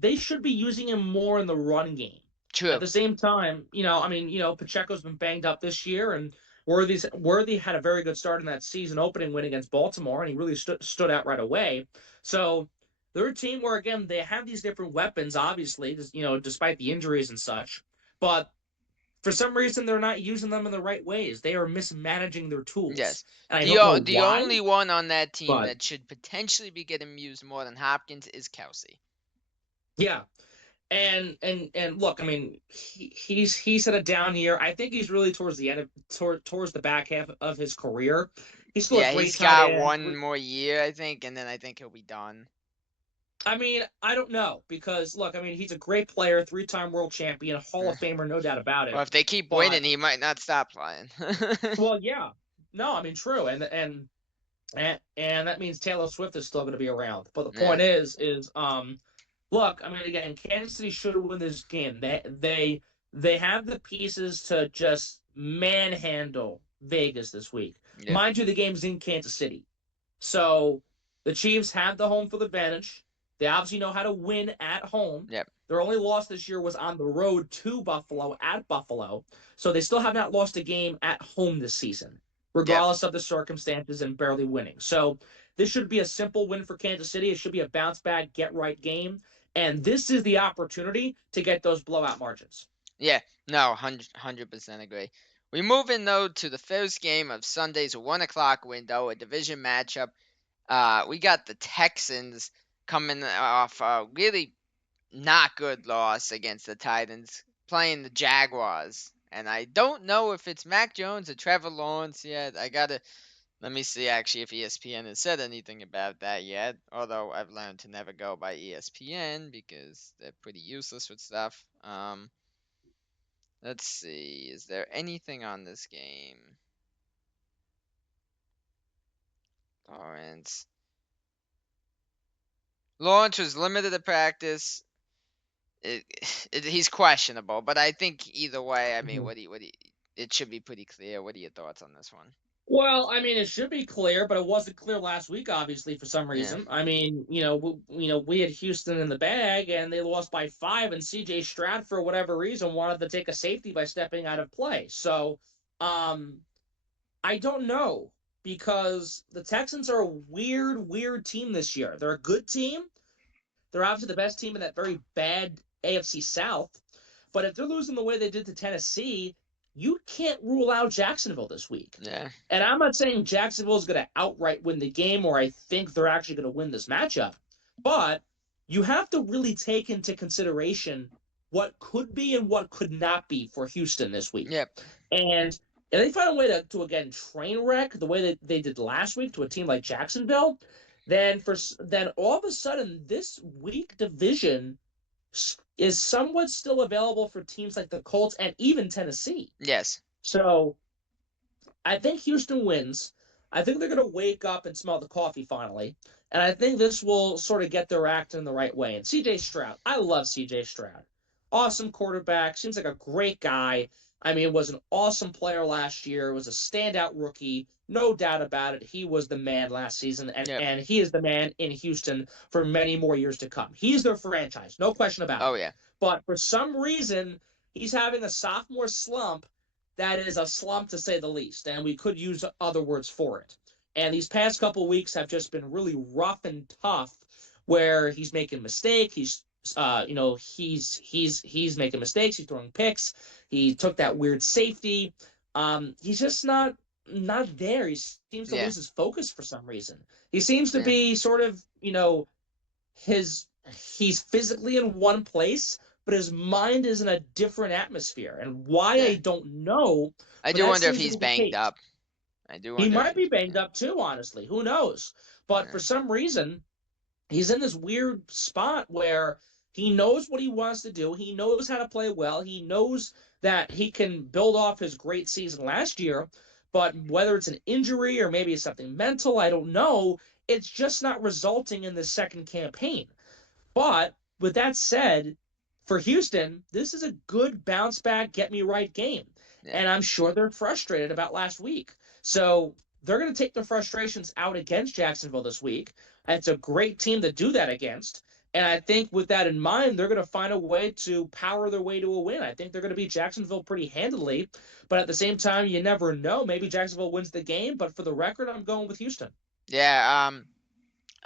They should be using him more in the run game. At true. the same time, I mean, Pacheco's been banged up this year, and Worthy had a very good start in that season opening win against Baltimore, and he really stood out right away. So they're a team where again they have these different weapons, obviously, despite the injuries and such, but for some reason they're not using them in the right ways. They are mismanaging their tools, Yes. and I don't know The why, only one on that team but that should potentially be getting used more than Hopkins is Kelsey. yeah. And look, I mean, he's had a down year. I think he's really towards the end of towards the back half of his career. He's still a Yeah, great he's tight got end. one more year, I think, and then I think he'll be done. I mean, I don't know because look, I mean, he's a great player, 3-time world champion, Hall Eh. of Famer, no doubt about Well, it. if they keep But winning, he might not stop playing. well, yeah, no, I mean, true, and that means Taylor Swift is still going to be around. But the Yeah. point is, look, I mean, again, Kansas City should win this game. They have the pieces to just manhandle Vegas this week. Yeah. Mind you, the game's in Kansas City, so the Chiefs have the home field advantage. They obviously know how to win at home. Yep. Their only loss this year was on the road to Buffalo at Buffalo, so they still have not lost a game at home this season, Yep. regardless of the circumstances and barely winning. So this should be a simple win for Kansas City. It should be a bounce back, get right game. And this is the opportunity to get those blowout margins. Yeah. No, 100% agree. We move in though to the first game of Sunday's 1 o'clock window, a division matchup. We got the Texans coming off a really not good loss against the Titans, playing the Jaguars. And I don't know if it's Mac Jones or Trevor Lawrence yet. Let me see actually if ESPN has said anything about that yet. Although I've learned to never go by ESPN because they're pretty useless with stuff. Let's see. Is there anything on this game? Lawrence. Lawrence was limited to practice. He's questionable, but I think either way, I mean, Mhm. it should be pretty clear. What are your thoughts on this one? Well, I mean, it should be clear, but it wasn't clear last week, obviously, for some Yeah. reason. I mean, we had Houston in the bag, and they lost by 5, and C.J. Stroud, for whatever reason, wanted to take a safety by stepping out of play. So, um, I don't know because the Texans are a weird, weird team this year. They're a good team. They're obviously the best team in that very bad AFC South. But if they're losing the way they did to Tennessee, you can't rule out Jacksonville this week. Yeah. And I'm not saying Jacksonville is going to outright win the game or I think they're actually going to win this matchup. But you have to really take into consideration what could be and what could not be for Houston this week. Yep. And if they find a way to again train wreck the way that they did last week to a team like Jacksonville, then all of a sudden this weak division is somewhat still available for teams like the Colts and even Tennessee. Yes. So I think Houston wins. I think they're going to wake up and smell the coffee finally. And I think this will sort of get their act in the right way. And CJ Stroud, I love CJ Stroud. Awesome quarterback. Seems like a great guy. I mean, was an awesome player last year. Was a standout rookie. No doubt about it. He was the man last season, Yep. and he is the man in Houston for many more years to come. He's their franchise. No question about it. Oh yeah. But for some reason, he's having a sophomore slump that is a slump to say the least, and we could use other words for it. And these past couple weeks have just been really rough and tough, where he's making mistakes. He's making mistakes. He's throwing picks. He took that weird safety. He's just not there. He seems to Yeah. lose his focus for some reason. He seems to Yeah. be sort of, his he's physically in one place, but his mind is in a different atmosphere. And why I Yeah. don't know, I but do that wonder if seems to he's be the banged case. up. I do He wonder if might be he's. banged Yeah. up too, honestly. Who knows? But for Yeah. some reason, he's in this weird spot where he knows what he wants to do. He knows how to play well. He knows that he can build off his great season last year. But whether it's an injury or maybe it's something mental, I don't know. It's just not resulting in the second campaign. But with that said, for Houston, this is a good bounce back, get me right game. Yeah. And I'm sure they're frustrated about last week. So they're going to take their frustrations out against Jacksonville this week. And it's a great team to do that against. And I think with that in mind, they're going to find a way to power their way to a win. I think they're going to beat Jacksonville pretty handily. But at the same time, you never know. Maybe Jacksonville wins the game. But for the record, I'm going with Houston. Yeah.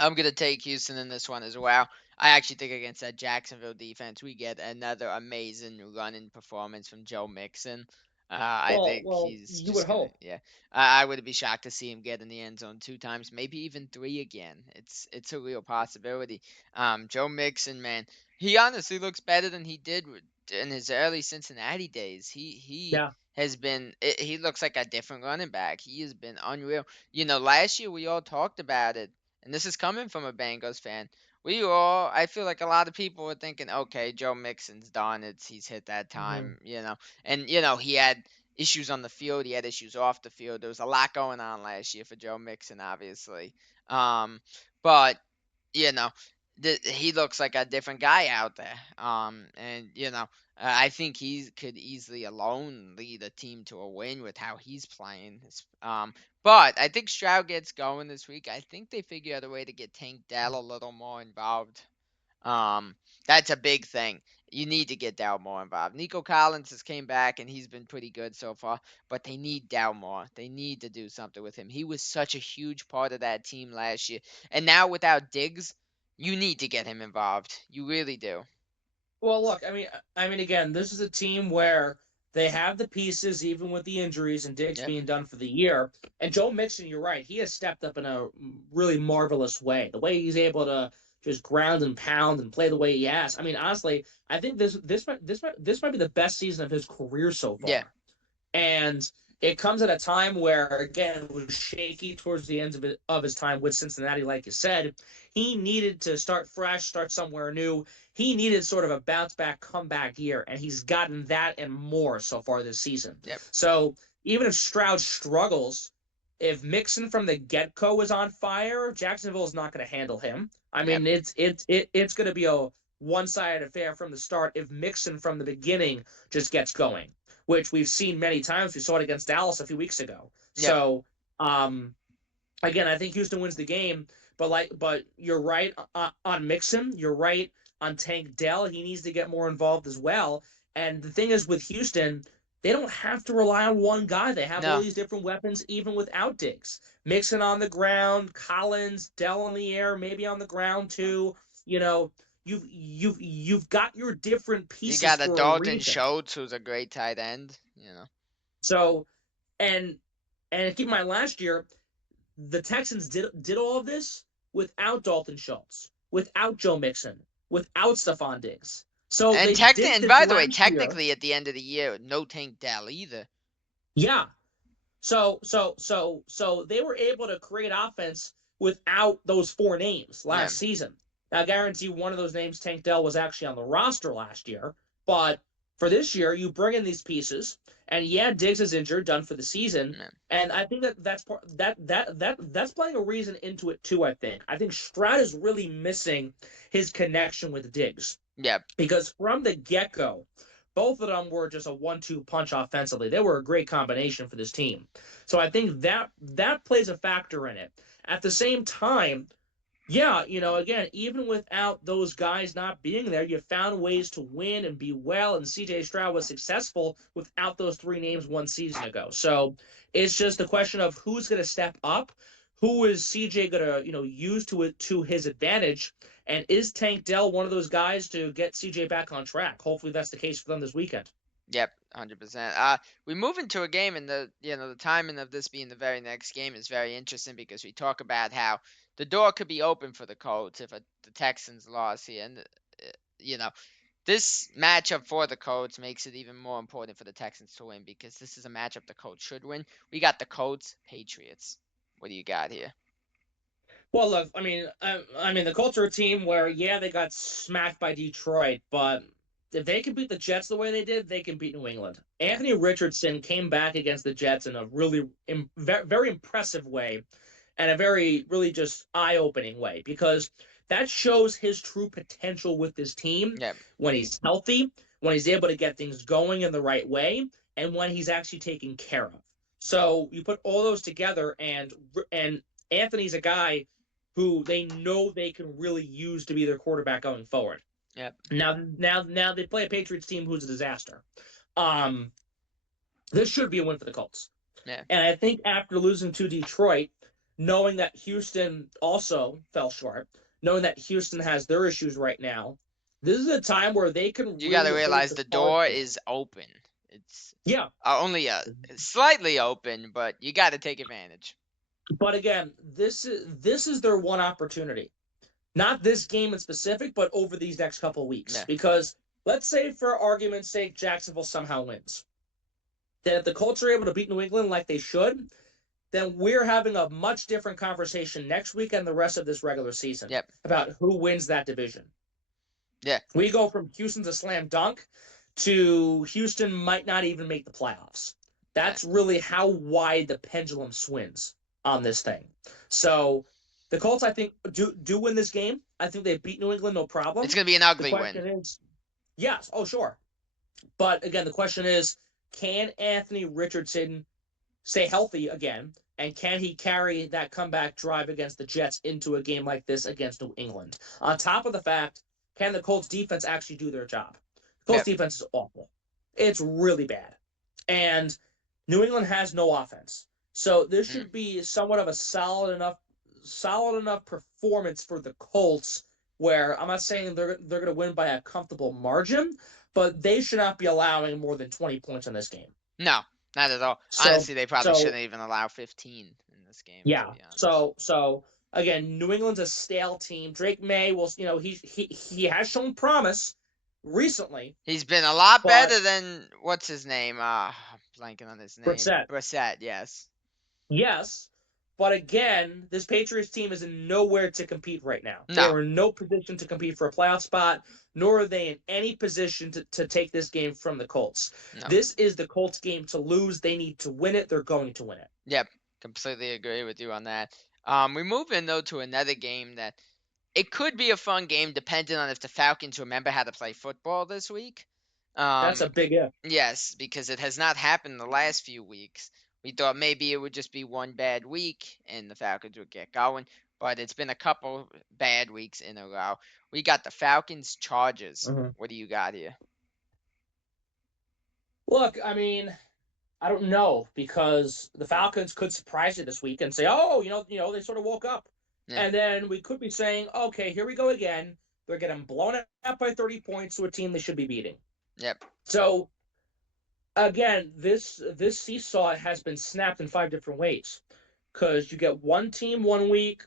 I'm gonna take Houston in this one as well. I actually think against that Jacksonville defense, we get another amazing running performance from Joe Mixon. I think Well, he's you would just gonna, hope. yeah. I would be shocked to see him get in the end zone 2 times, maybe even three again. It's a real possibility. Joe Mixon, man, he honestly looks better than he did in his early Cincinnati days. He Yeah. has been. He looks like a different running back. He has been unreal. Last year we all talked about it, and this is coming from a Bengals fan. I feel like a lot of people were thinking, okay, Joe Mixon's done. He's hit that Hmm. time. And he had issues on the field, he had issues off the field. There was a lot going on last year for Joe Mixon, obviously. But you know, he looks like a different guy out there. And I think he could easily alone lead a team to a win with how he's playing. But I think Stroud gets going this week. I think they figure out a way to get Tank Dell a little more involved. Um, that's a big thing. You need to get Dell more involved. Nico Collins has came back and he's been pretty good so far, but they need Dell more. They need to do something with him. He was such a huge part of that team last year, and now without Diggs, you need to get him involved. You really do. Well, look, again, this is a team where they have the pieces, even with the injuries and Diggs Yep. being done for the year. And Joe Mixon, you're right, he has stepped up in a really marvelous way. The way he's able to just ground and pound and play the way he has. I mean, honestly, I think this might be the best season of his career so Yeah. far. And it comes at a time where, again, it was shaky towards the end of his time with Cincinnati, like you said. He needed to start fresh, start somewhere new. He needed sort of a bounce back, comeback year, and he's gotten that and more so far this season. Yep. So even if Stroud struggles, if Mixon from the get go is on fire, Jacksonville is not going to handle him. I Yep. mean, it's going to be a one-sided affair from the start if Mixon from the beginning just gets going, which we've seen many times. We saw it against Dallas a few weeks ago. Yep. So, again, I think Houston wins the game. But you're right on Mixon. You're right on Tank Dell. He needs to get more involved as well. And the thing is with Houston, they don't have to rely on one guy. They have all No. these different weapons even without Diggs. Mixon on the ground, Collins, Dell on the air, maybe on the ground too. You know, you've got your different You pieces got a for a Dalton reason. Schultz who's a great tight end. So and and keep in mind last year the Texans did all of this without Dalton Schultz, without Joe Mixon, without Stephon Diggs. So And they technically, did and this by the way, last year. technically at the end of the year, no Tank Dell either. Yeah. So they were able to create offense without those four names Yeah. last season. Now, I guarantee one of those names, Tank Dell, was actually on the roster last year. But for this year, you bring in these pieces, and yeah, Diggs is injured, done for the season. Yeah. And I think that's part that's playing a reason into it too. I think Stroud is really missing his connection with Diggs Yep. because from the get go, both of them were just a 1-2 punch offensively. They were a great combination for this team. So I think that plays a factor in it. At the same time, yeah, again, even without those guys not being there, you found ways to win and be well, and CJ Stroud was successful without those three names one season ago. So it's just a question of who's going to step up, who is CJ going to, use to his advantage, and is Tank Dell one of those guys to get CJ back on track? Hopefully that's the case for them this weekend. Yep, 100%. We move into a game, and the timing of this being the very next game is very interesting because we talk about how the door could be open for the Colts if the Texans lost here, and you know this matchup for the Colts makes it even more important for the Texans to win because this is a matchup the Colts should win. We got the Colts Patriots. What do you got here? Well, look, I mean, the Colts are a team where, yeah, they got smacked by Detroit, but if they can beat the Jets the way they did, they can beat New England. Yeah, Anthony Richardson came back against the Jets in a really very impressive way, and a very really just eye-opening way because that shows his true potential with this team yeah, when he's healthy, when he's able to get things going in the right way, and when he's actually taken care of. So you put all those together, and Anthony's a guy who they know they can really use to be their quarterback going forward. yep, Now they play a Patriots team who's a disaster. Um, this should be a win for the Colts. yeah. And I think after losing to Detroit, knowing that Houston also fell short, knowing that Houston has their issues right now, this is a time where they can You got to really hold realize the the cards. door is open. It's Yeah, only slightly open, but you got to take advantage. but again, this is their one opportunity. Not this game in specific, but over these next couple of weeks. Yeah, Because let's say, for argument's sake, Jacksonville somehow wins. Then if the Colts are able to beat New England like they should, then we're having a much different conversation next week and the rest of this regular season yep, about who wins that division. yeah, We go from Houston's a slam dunk to Houston might not even make the playoffs. yeah. That's really how wide the pendulum swings on this thing. So the Colts, I think, do win this game. I think they beat New England, no problem. It's gonna be an The ugly win. question is, yes, oh sure, but again, the question is, can Anthony Richardson stay healthy again, and can he carry that comeback drive against the Jets into a game like this against New England? On top of the fact, can the Colts defense actually do their job? The Colts Yep. defense is awful. It's really bad. And New England has no offense. So this Mm. should be somewhat of a solid enough performance for the Colts where I'm not saying they're going to win by a comfortable margin, but they should not be allowing more than 20 points in this game. No, not at all. So Honestly, they probably so shouldn't even allow 15 in this game, to yeah. be honest. So again, New England's a stale team. Drake May will, he has shown promise recently, He's been a lot but better than what's his name? I'm blanking on his name. Brissett, Brissett, yes. yes. But again, this Patriots team is in nowhere to compete right now. They No, are in no position to compete for a playoff spot, nor are they in any position to take this game from the Colts. no. This is the Colts game to lose. They need to win it. They're going to win it. Yep, completely agree with you on that. We move in though to another game that it could be a fun game depending on if the Falcons remember how to play football this week. That's a big if. Yes, because it has not happened the last few weeks. We thought maybe it would just be one bad week and the Falcons would get going, but it's been a couple bad weeks in a row. We got the Falcons Chargers. Mm-hmm. What do you got here? Look, I mean, I don't know because the Falcons could surprise you this week and say, "Oh, they sort of woke up," Yeah. and then we could be saying, "Okay, here we go again. They're getting blown out by 30 points to a team they should be beating." Yep. So again, this seesaw has been snapped in 5 different ways because you get one team one week,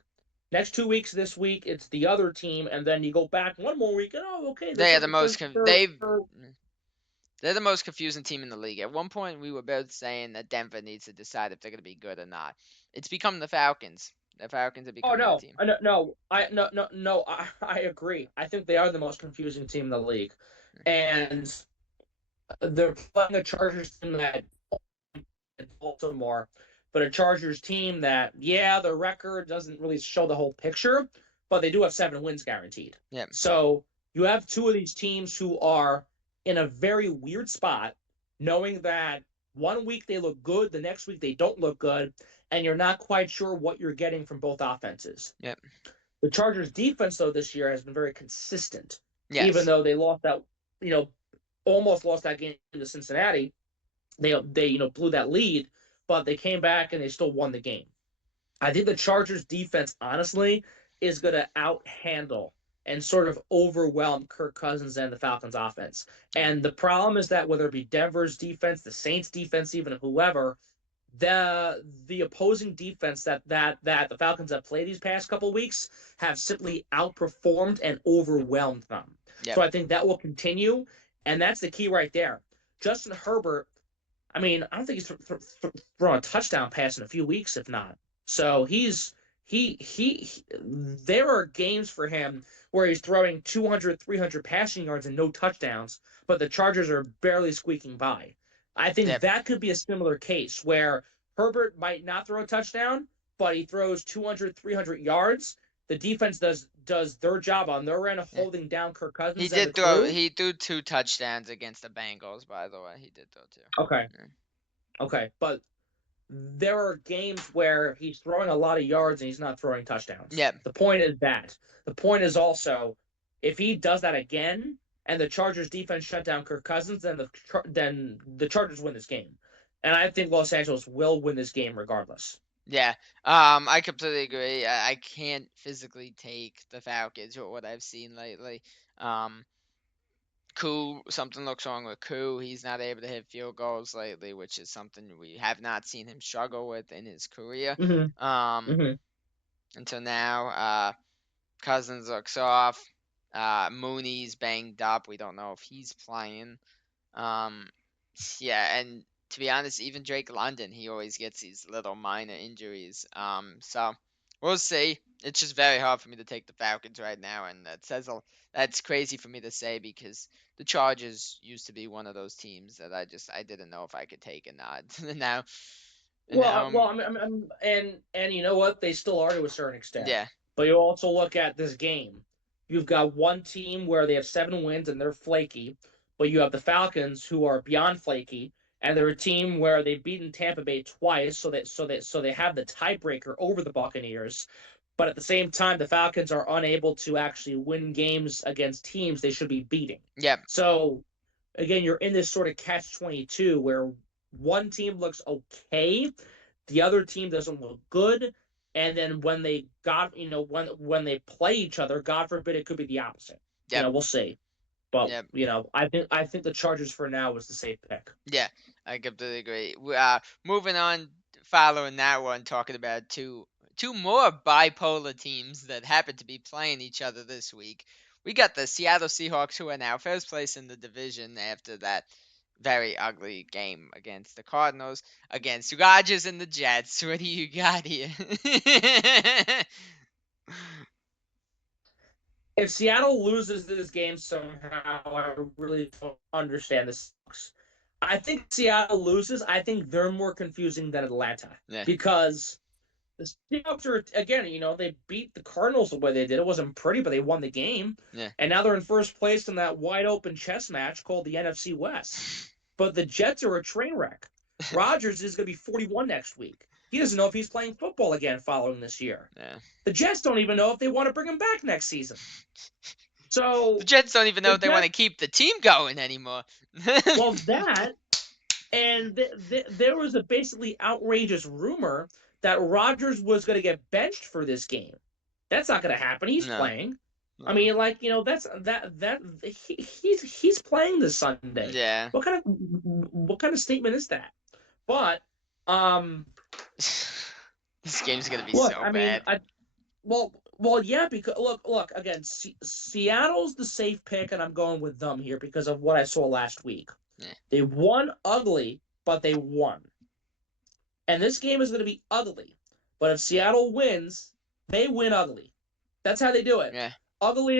next 2 weeks this week it's the other team, and then you go back one more week and okay, They are the most they're the most confusing team in the league. At one point, we were both saying that Denver needs to decide if they're going to be good or not. It's become the Falcons. The Falcons have Oh become that no, team. no, I agree. I think they are the most confusing team in the league, and they're playing a Chargers team that Baltimore, but a Chargers team that their record doesn't really show the whole picture, but they do have 7 wins guaranteed. Yep. So you have two of these teams who are in a very weird spot, knowing that one week they look good, the next week they don't look good, and you're not quite sure what you're getting from both offenses. Yep. The Chargers defense, though, this year has been very consistent. Yes. Even though they lost that, almost lost that game to Cincinnati, they blew that lead, but they came back and they still won the game. I think the Chargers defense, honestly, is going to out-handle and sort of overwhelm Kirk Cousins and the Falcons offense. And the problem is that whether it be Denver's defense, the Saints defense, even whoever, the opposing defense that the Falcons have played these past couple weeks have simply outperformed and overwhelmed them. So Yep. I think that will continue, and that's the key right there. Justin Herbert, I mean, I don't think he's thrown a touchdown pass in a few weeks, if not. So he there are games for him where he's throwing 200, 300 passing yards and no touchdowns, but the Chargers are barely squeaking by. I think Yep. that could be a similar case where Herbert might not throw a touchdown, but he throws 200, 300 yards. The defense does their job on their end, Yeah. holding down Kirk He Cousins and the did throw. crew. He threw 2 touchdowns against the Bengals, by the way. He did throw 2. Okay, Yeah. okay, but there are games where he's throwing a lot of yards and he's not throwing touchdowns. Yep. The point is that. The point is also, if he does that again and the Chargers defense shut down Kirk Cousins, then the Chargers win this game. And I think Los Angeles will win this game regardless. Yeah. I completely agree. I can't physically take the Falcons with what I've seen lately. Koo, something looks wrong with Koo. He's not able to hit field goals lately, which is something we have not seen him struggle with in his career. Mm-hmm. Um, Mm-hmm. until now. Cousins looks off. Mooney's banged up. We don't know if he's playing. Um, yeah, and to be honest, even Drake London, he always gets these little minor injuries. So we'll see. It's just very hard for me to take the Falcons right now, and that's crazy for me to say because the Chargers used to be one of those teams that I didn't know if I could take or not. now, Well, and you know what? They still are to a certain extent. yeah, But you also look at this game. You've got one team where they have 7 wins and they're flaky, but you have the Falcons who are beyond flaky, and they're a team where they've beaten Tampa Bay twice, so they have the tiebreaker over the Buccaneers. But at the same time, the Falcons are unable to actually win games against teams they should be beating. yeah, So again, you're in this sort of catch-22 where one team looks okay, the other team doesn't look good, and then when they when they play each other, God forbid it could be the opposite. yeah, We'll see. But yeah. I think the Chargers for now was the safe pick. Yeah, I completely agree. Moving on, following that one, talking about two more bipolar teams that happen to be playing each other this week. We got the Seattle Seahawks, who are now first place in the division after that very ugly game against the Cardinals, against Rodgers and the Jets. What do you got here? If Seattle loses this game somehow, I really don't understand this. I think Seattle loses. I think they're more confusing than Atlanta Yeah, because the Seahawks are again, they beat the Cardinals the way they did. It wasn't pretty, but they won the game. yeah, And now they're in first place in that wide open chess match called the NFC West. But the Jets are a train wreck. Rodgers is going to be 41 next week. He doesn't know if he's playing football again following this year. yeah. The Jets don't even know if they want to bring him back next season. So The Jets don't even know the if they want to Jets, keep the team going anymore. well, that and there was a basically outrageous rumor that Rodgers was going to get benched for this game. That's not going to happen. He's No, playing. I no. mean, that's he's playing this Sunday. Yeah. What kind of statement is that? But This game's gonna be look, so I mean, bad. yeah, because look again. Seattle's the safe pick, and I'm going with them here because of what I saw last week. Yeah. They won ugly, but they won. And this game is going to be ugly. But if Seattle wins, they win ugly. That's how they do it. Yeah. Ugly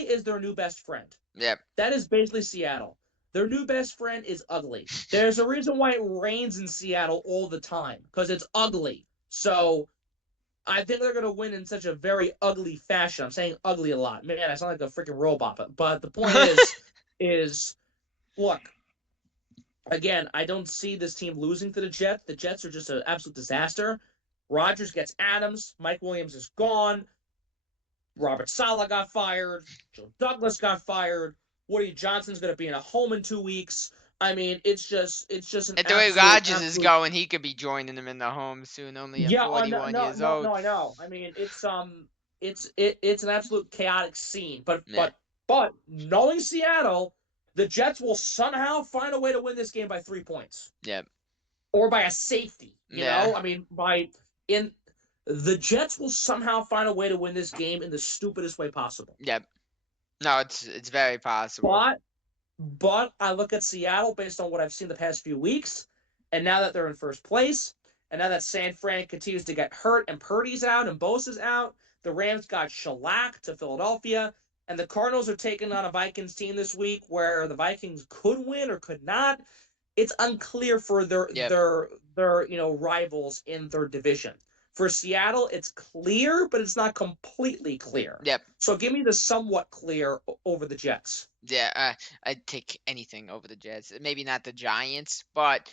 is their new best friend. Yep. That is basically Seattle. Their new best friend is ugly. There's a reason why it rains in Seattle all the time because it's ugly. So I think they're going to win in such a very ugly fashion. I'm saying ugly a lot. Man, I sound like a freaking robot. But the point is, look, again, I don't see this team losing to the Jets. The Jets are just an absolute disaster. Rodgers gets Adams. Mike Williams is gone. Robert Saleh got fired. Joe Douglas got fired. Woody Johnson's going to be in a home in 2 weeks. I mean, it's just an And the way absolute, Rodgers is absolute. going, he could be joining them in the home soon. Only at Yeah, 41 no, years no, old. no, I know. I mean, it's it's an absolute chaotic scene. Yeah. But knowing Seattle, the Jets will somehow find a way to win this game by 3 points Yeah. or by a safety. Yeah. I mean, in the Jets will somehow find a way to win this game in the stupidest way possible. Yeah. No, it's very possible. But I look at Seattle based on what I've seen the past few weeks, and now that they're in first place, and now that San Fran continues to get hurt, and Purdy's out, and Bosa's out, the Rams got shellacked to Philadelphia, and the Cardinals are taking on a Vikings team this week where the Vikings could win or could not. It's unclear for Yep. their rivals in their division. For Seattle, it's clear, but it's not completely clear. Yep. So give me the somewhat clear over the Jets. Yeah, I'd take anything over the Jets. Maybe not the Giants, but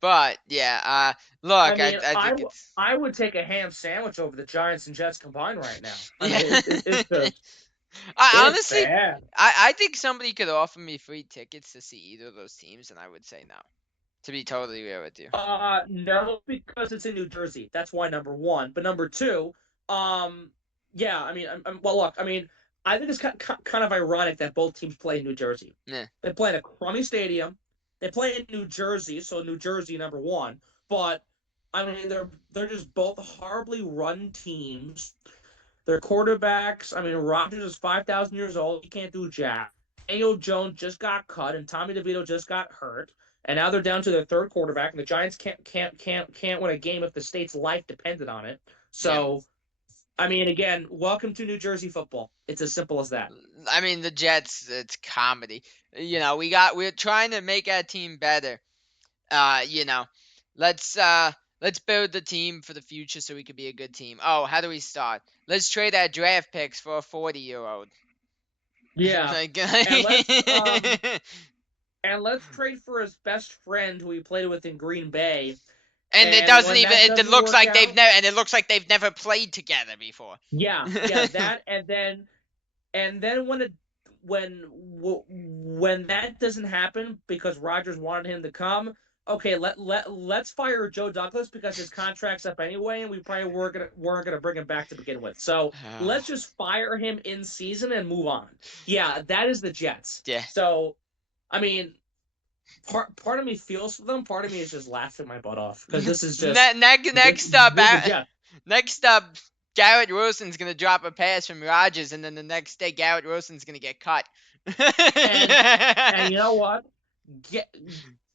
but yeah. Look, I think it's I would take a ham sandwich over the Giants and Jets combined right now. I yeah. mean, it's just I it's honestly, bad. I think somebody could offer me free tickets to see either of those teams, and I would say no. To be totally real with you. No, because it's in New Jersey. That's why number one. But number two, yeah, I mean, well, look, I mean, I think it's kind of ironic that both teams play in New Jersey. Yeah. They play in a crummy stadium. They play in New Jersey, so New Jersey number one. But I mean, they're just both horribly run teams. Their quarterbacks, I mean, Rodgers is 5,000 years old. He can't do jack. Daniel Jones just got cut, and Tommy DeVito just got hurt, and now they're down to their third quarterback. And the Giants can't win a game if the state's life depended on it. So, I mean, again, welcome to New Jersey football. It's as simple as that. I mean, the Jets, it's comedy. We're trying to make our team better. Let's build the team for the future so we could be a good team. Oh, how do we start? Let's trade our draft picks for a 40-year-old. Yeah. Like, and let's trade for his best friend who he played with in Green Bay. and it doesn't even. It looks like they've never. And it looks like they've never played together before. Yeah, that, and then when that doesn't happen because Rodgers wanted him to come, okay, let's fire Joe Douglas because his contract's up anyway, and we probably weren't gonna bring him back to begin with. So let's just fire him in season and move on. Yeah, that is the Jets. Yeah. So, I mean, part of me feels for them. Part of me is just laughing my butt off because this is just next up. Garrett Wilson's gonna drop a pass from Rodgers, and then the next day Garrett Wilson's gonna get cut. and you know what?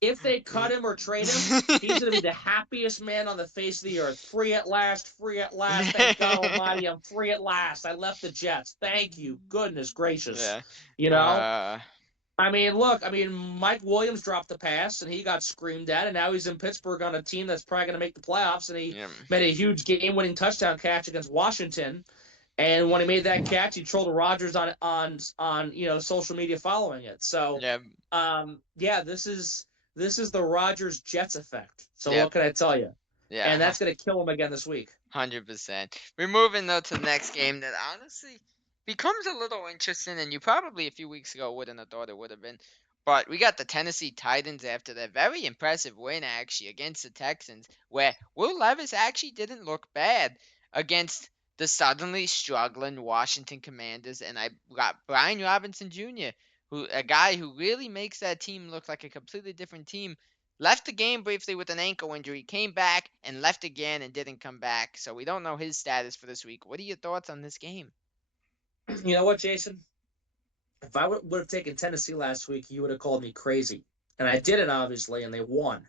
If they cut him or trade him, he's gonna be the happiest man on the face of the earth. Free at last, free at last. Thank God Almighty, I'm free at last. I left the Jets. Thank you, goodness gracious. Yeah. I mean, look, Mike Williams dropped the pass and he got screamed at, and now he's in Pittsburgh on a team that's probably going to make the playoffs, and he made a huge game-winning touchdown catch against Washington. And when he made that catch, he trolled Rodgers on social media following it. So, this is the Rodgers Jets effect. So what can I tell you? Yeah. And that's going to kill him again this week. 100%. We're moving though to the next game that honestly becomes a little interesting, and you probably a few weeks ago wouldn't have thought it would have been. But we got the Tennessee Titans after their very impressive win actually against the Texans, where Will Levis actually didn't look bad against the suddenly struggling Washington Commanders, and I got Brian Robinson Jr., a guy who really makes that team look like a completely different team. Left the game briefly with an ankle injury, came back and left again and didn't come back. So we don't know his status for this week. What are your thoughts on this game? You know what, Jason? If I would have taken Tennessee last week, you would have called me crazy. And I didn't, obviously, and they won.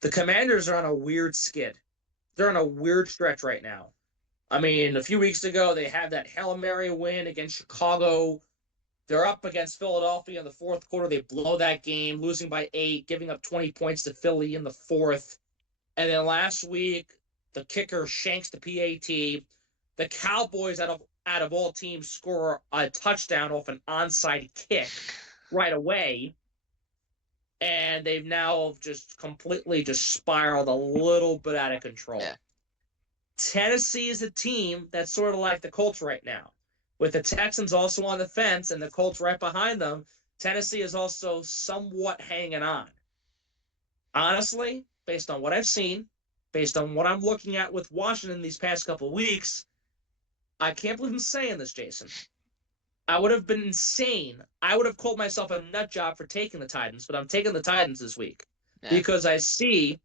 The Commanders are on a weird skid. They're on a weird stretch right now. I mean, a few weeks ago, they had that Hail Mary win against Chicago. They're up against Philadelphia in the fourth quarter. They blow that game, losing by 8, giving up 20 points to Philly in the fourth. And then last week, the kicker shanks the PAT. The Cowboys, out of all teams, score a touchdown off an onside kick right away. And they've now just completely spiraled a little bit out of control. Yeah. Tennessee is a team that's sort of like the Colts right now. With the Texans also on the fence and the Colts right behind them, Tennessee is also somewhat hanging on. Honestly, based on what I've seen, based on what I'm looking at with Washington these past couple of weeks, I can't believe I'm saying this, Jason. I would have been insane. I would have called myself a nut job for taking the Titans, but I'm taking the Titans this week Yeah. because I see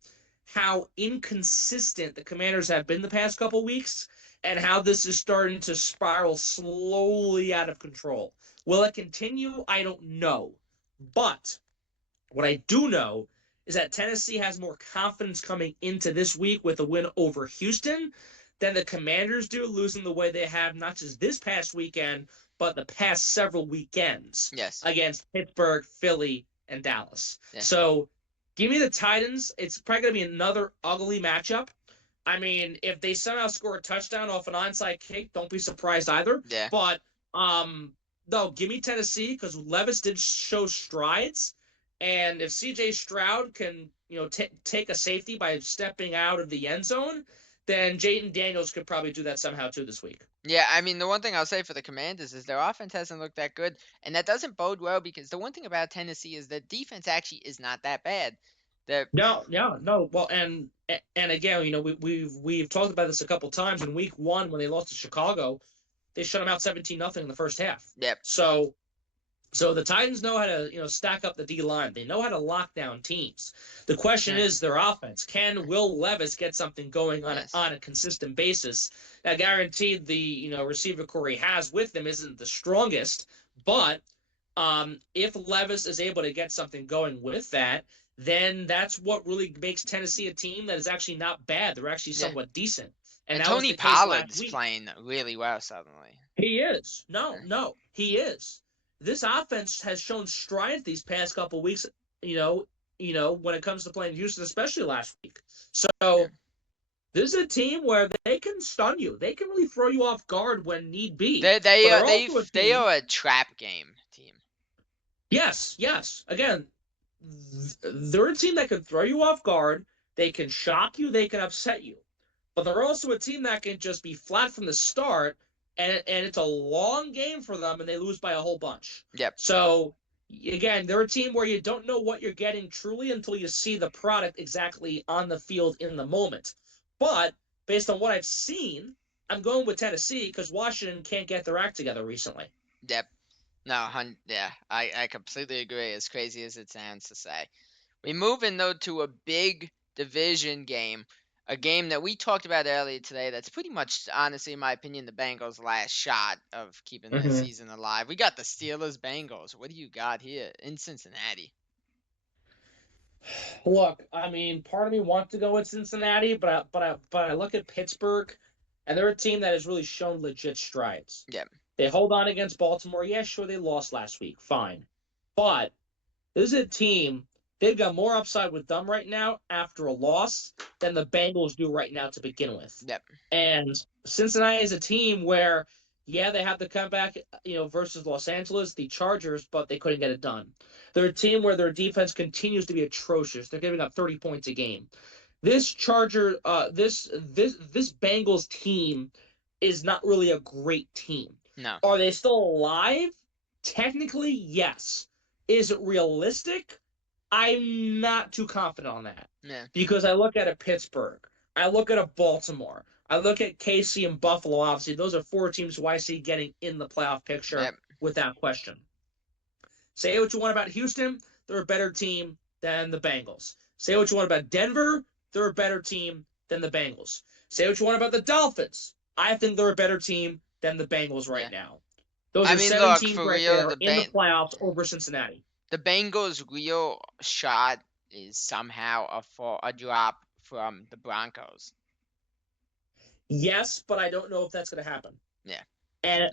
how inconsistent the Commanders have been the past couple weeks and how this is starting to spiral slowly out of control. Will it continue? I don't know. But what I do know is that Tennessee has more confidence coming into this week with a win over Houston than the Commanders do, losing the way they have not just this past weekend, but the past several weekends Yes. against Pittsburgh, Philly, and Dallas. Yeah. So give me the Titans. It's probably going to be another ugly matchup. I mean, if they somehow score a touchdown off an onside kick, don't be surprised either. Yeah. But no, give me Tennessee because Levis did show strides, and if C.J. Stroud can take a safety by stepping out of the end zone, then Jayden Daniels could probably do that somehow too this week. Yeah, I mean, the one thing I'll say for the Commanders is their offense hasn't looked that good, and that doesn't bode well because the one thing about Tennessee is that defense actually is not that bad. No, yeah, no. Well, and again, we've talked about this a couple times. In week one, when they lost to Chicago, they shut them out 17-0 in the first half. Yep. So the Titans know how to stack up the D line. They know how to lock down teams. The question is their offense. Can Will Levis get something going on a consistent basis? Now, guaranteed the receiver core he has with him isn't the strongest, but if Levis is able to get something going with that, then that's what really makes Tennessee a team that is actually not bad. They're actually somewhat decent. And that was Tony the case last Pollard's week. playing really well suddenly. He is. No, he is. This offense has shown strides these past couple weeks, when it comes to playing Houston, especially last week. So this is a team where they can stun you. They can really throw you off guard when need be. They are a trap game team. Yes. Again, they're a team that can throw you off guard. They can shock you. They can upset you. But they're also a team that can just be flat from the start, and it's a long game for them, and they lose by a whole bunch. Yep. So, again, they're a team where you don't know what you're getting truly until you see the product exactly on the field in the moment. But based on what I've seen, I'm going with Tennessee because Washington can't get their act together recently. Yep. No, yeah, I completely agree, as crazy as it sounds to say. We move in, though, to a big division game, a game that we talked about earlier today that's pretty much, honestly, in my opinion, the Bengals' last shot of keeping the season alive. We got the Steelers-Bengals. What do you got here in Cincinnati? Look, I mean, part of me wants to go with Cincinnati, but I look at Pittsburgh, and they're a team that has really shown legit strides. Yep. They hold on against Baltimore. Yeah, sure, they lost last week. Fine. But this is a team, they've got more upside with them right now after a loss than the Bengals do right now to begin with. Yep. And Cincinnati is a team where, yeah, they have the comeback, versus Los Angeles, the Chargers, but they couldn't get it done. They're a team where their defense continues to be atrocious. They're giving up 30 points a game. This Bengals team is not really a great team. No. Are they still alive? Technically, yes. Is it realistic? I'm not too confident on that. Yeah. Because I look at a Pittsburgh. I look at a Baltimore. I look at KC and Buffalo, obviously. Those are four teams who I see getting in the playoff picture without question. Say what you want about Houston. They're a better team than the Bengals. Say what you want about Denver. They're a better team than the Bengals. Say what you want about the Dolphins. I think they're a better team than the Bengals right now. Those are 7 teams right there in the playoffs over Cincinnati. The Bengals' real shot is somehow a drop from the Broncos. Yes, but I don't know if that's going to happen. Yeah. And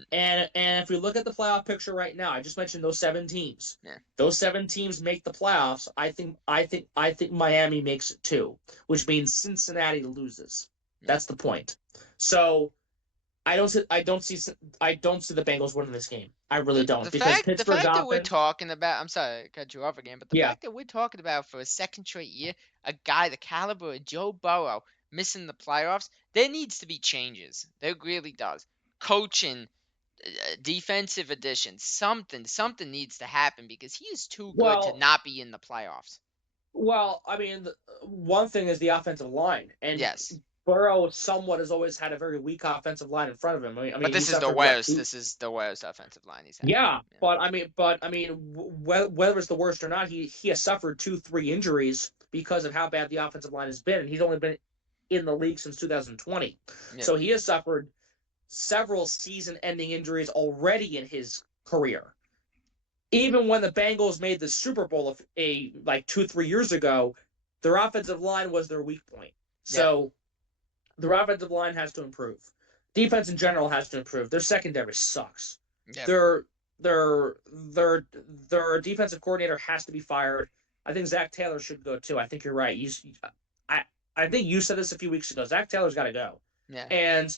if we look at the playoff picture right now, I just mentioned those 7 teams. Yeah. Those 7 teams make the playoffs. I think Miami makes it too, which means Cincinnati loses. That's the point. So I don't see the Bengals winning this game. I really don't. The fact that we're talking about, I'm sorry to cut you off again, but the fact that we're talking about for a second straight year, a guy the caliber of Joe Burrow missing the playoffs, there needs to be changes. There really does. Coaching, defensive additions, something needs to happen because he is too good to not be in the playoffs. Well, I mean, one thing is the offensive line, and Yes, Burrow somewhat has always had a very weak offensive line in front of him. but He this is the suffered what? worst. This is the worst offensive line he's had. Yeah, Yeah. but whether it's the worst or not, he has suffered 2, 3 injuries because of how bad the offensive line has been, and he's only been in the league since 2020. Yep. So he has suffered several season-ending injuries already in his career. Even when the Bengals made the Super Bowl like 2, 3 years ago, their offensive line was their weak point. Yep. So their offensive line has to improve. Defense in general has to improve. Their secondary sucks. Yep. Their their defensive coordinator has to be fired. I think Zach Taylor should go too. I think you're right. I I think you said this a few weeks ago. Zach Taylor's got to go. Yeah. And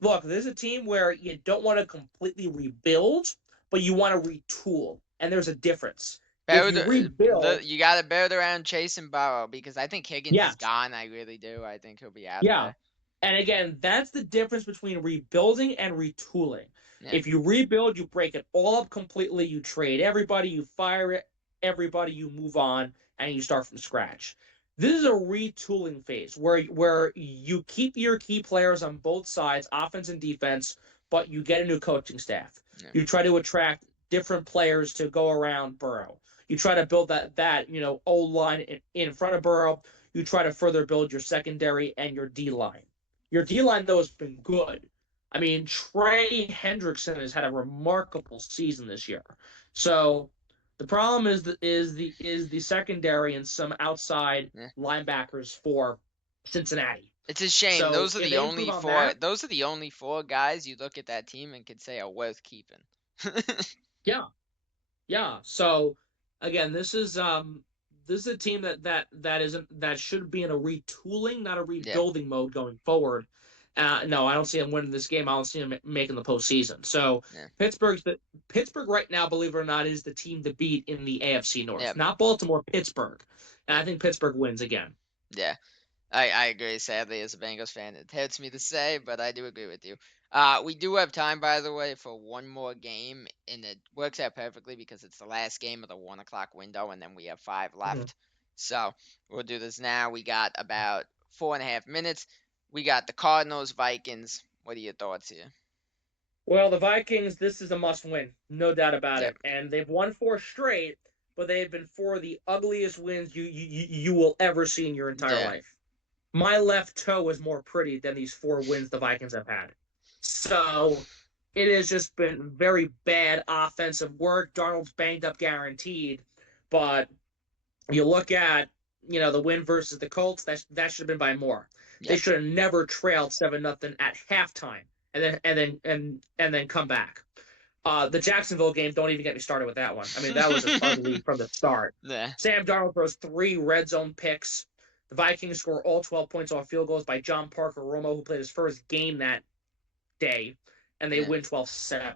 look, this is a team where you don't want to completely rebuild, but you want to retool, and there's a difference. If you rebuild, You got to build around Chase and Burrow because I think Higgins yeah, is gone. I really do. I think he'll be out of yeah. there. And again, that's the difference between rebuilding and retooling. Yeah. If you rebuild, you break it all up completely. You trade everybody, you fire it, everybody, you move on, and you start from scratch. This is a retooling phase where you keep your key players on both sides, offense and defense, but you get a new coaching staff. Yeah. You try to attract different players to go around Burrow. You try to build that O line in front of Burrow. You try to further build your secondary and your D line. Your D line though has been good. I mean, Trey Hendrickson has had a remarkable season this year. So the problem is the secondary and some outside linebackers for Cincinnati. It's a shame. So those are if the they improve only on four. that, Those are the only four guys you look at that team and could say are worth keeping. yeah, yeah. So again, this is a team that should be in a retooling, not a Yeah. rebuilding mode going forward. No, I don't see them winning this game. I don't see them making the postseason. So Yeah. Pittsburgh right now, believe it or not, is the team to beat in the AFC North. Yeah. Not Baltimore, Pittsburgh. And I think Pittsburgh wins again. Yeah. I agree. Sadly, as a Bengals fan, it hurts me to say, but I do agree with you. We do have time, by the way, for one more game, and it works out perfectly because it's the last game of the 1 o'clock window, and then we have 5 left. Mhm. So we'll do this now. We got about 4.5 minutes. We got the Cardinals, Vikings. What are your thoughts here? Well, the Vikings, this is a must win, no doubt about Yep. it. And they've won 4 straight, but they've been 4 of the ugliest wins you will ever see in your entire Yeah. life. My left toe is more pretty than these 4 wins the Vikings have had. So it has just been very bad offensive work. Darnold's banged up guaranteed, but you look at the win versus the Colts, that should have been by more. They Yep. should have never trailed 7-0 at halftime and then come back. The Jacksonville game, don't even get me started with that one. I mean, that was just ugly from the start. Yeah. Sam Darnold throws 3 red zone picks. The Vikings score all 12 points off field goals by John Parker Romo, who played his first game that day, and they win 12-7.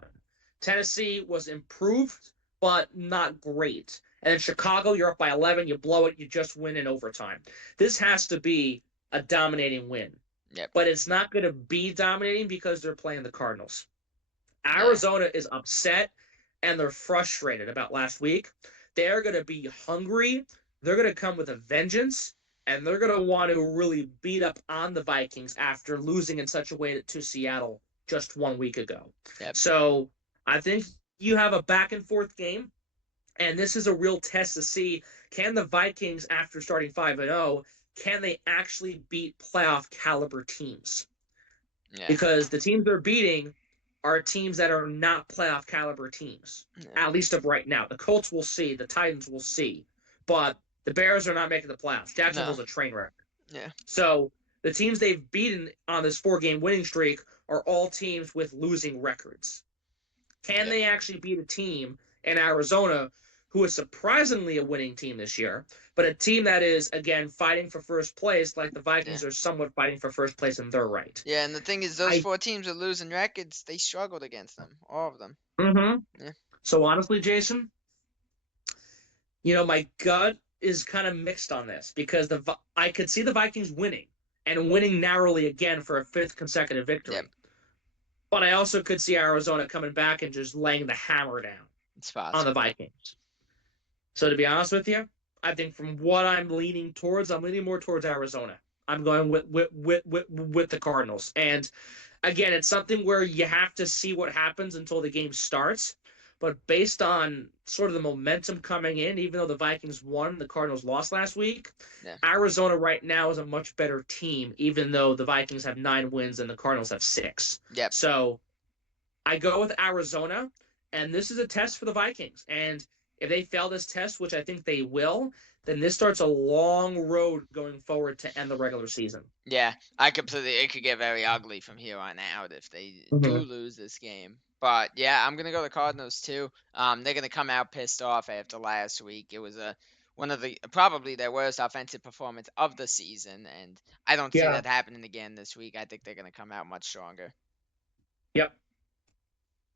Tennessee was improved, but not great. And then Chicago, you're up by 11, you blow it, you just win in overtime. This has to be a dominating win. Yep. But it's not going to be dominating because they're playing the Cardinals. Arizona is upset and they're frustrated about last week. They're going to be hungry. They're going to come with a vengeance, and they're going to want to really beat up on the Vikings after losing in such a way to Seattle just 1 week ago. Yep. So I think you have a back and forth game, and this is a real test to see, can the Vikings, after starting 5-0, can they actually beat playoff caliber teams? Yeah. Because the teams they're beating are teams that are not playoff caliber teams, at least of right now. The Colts will see, the Titans will see, but the Bears are not making the playoffs. Jacksonville's a train wreck. Yeah. So the teams they've beaten on this 4-game winning streak are all teams with losing records. Can they actually beat a team in Arizona who is surprisingly a winning team this year, but a team that is, again, fighting for first place, like the Vikings are somewhat fighting for first place in their right? Yeah, and the thing is, those 4 teams are losing records. They struggled against them, all of them. Mm-hmm. Yeah. So honestly, Jason, my gut is kind of mixed on this because I could see the Vikings winning and winning narrowly again for a 5th consecutive victory. Yep. But I also could see Arizona coming back and just laying the hammer down on the Vikings. So to be honest with you, I think from what I'm leaning towards, I'm leaning more towards Arizona. I'm going with the Cardinals. And again, it's something where you have to see what happens until the game starts. But based on sort of the momentum coming in, even though the Vikings won, the Cardinals lost last week, Yeah. Arizona right now is a much better team, even though the Vikings have 9 wins and the Cardinals have 6. Yep. So I go with Arizona, and this is a test for the Vikings. And if they fail this test, which I think they will, then this starts a long road going forward to end the regular season. Yeah, I completely. It could get very ugly from here on out if they do Mm-hmm. lose this game. But yeah, I'm gonna go the Cardinals too. They're gonna come out pissed off after last week. It was one of the probably their worst offensive performance of the season, and I don't see Yeah. that happening again this week. I think they're gonna come out much stronger. Yep.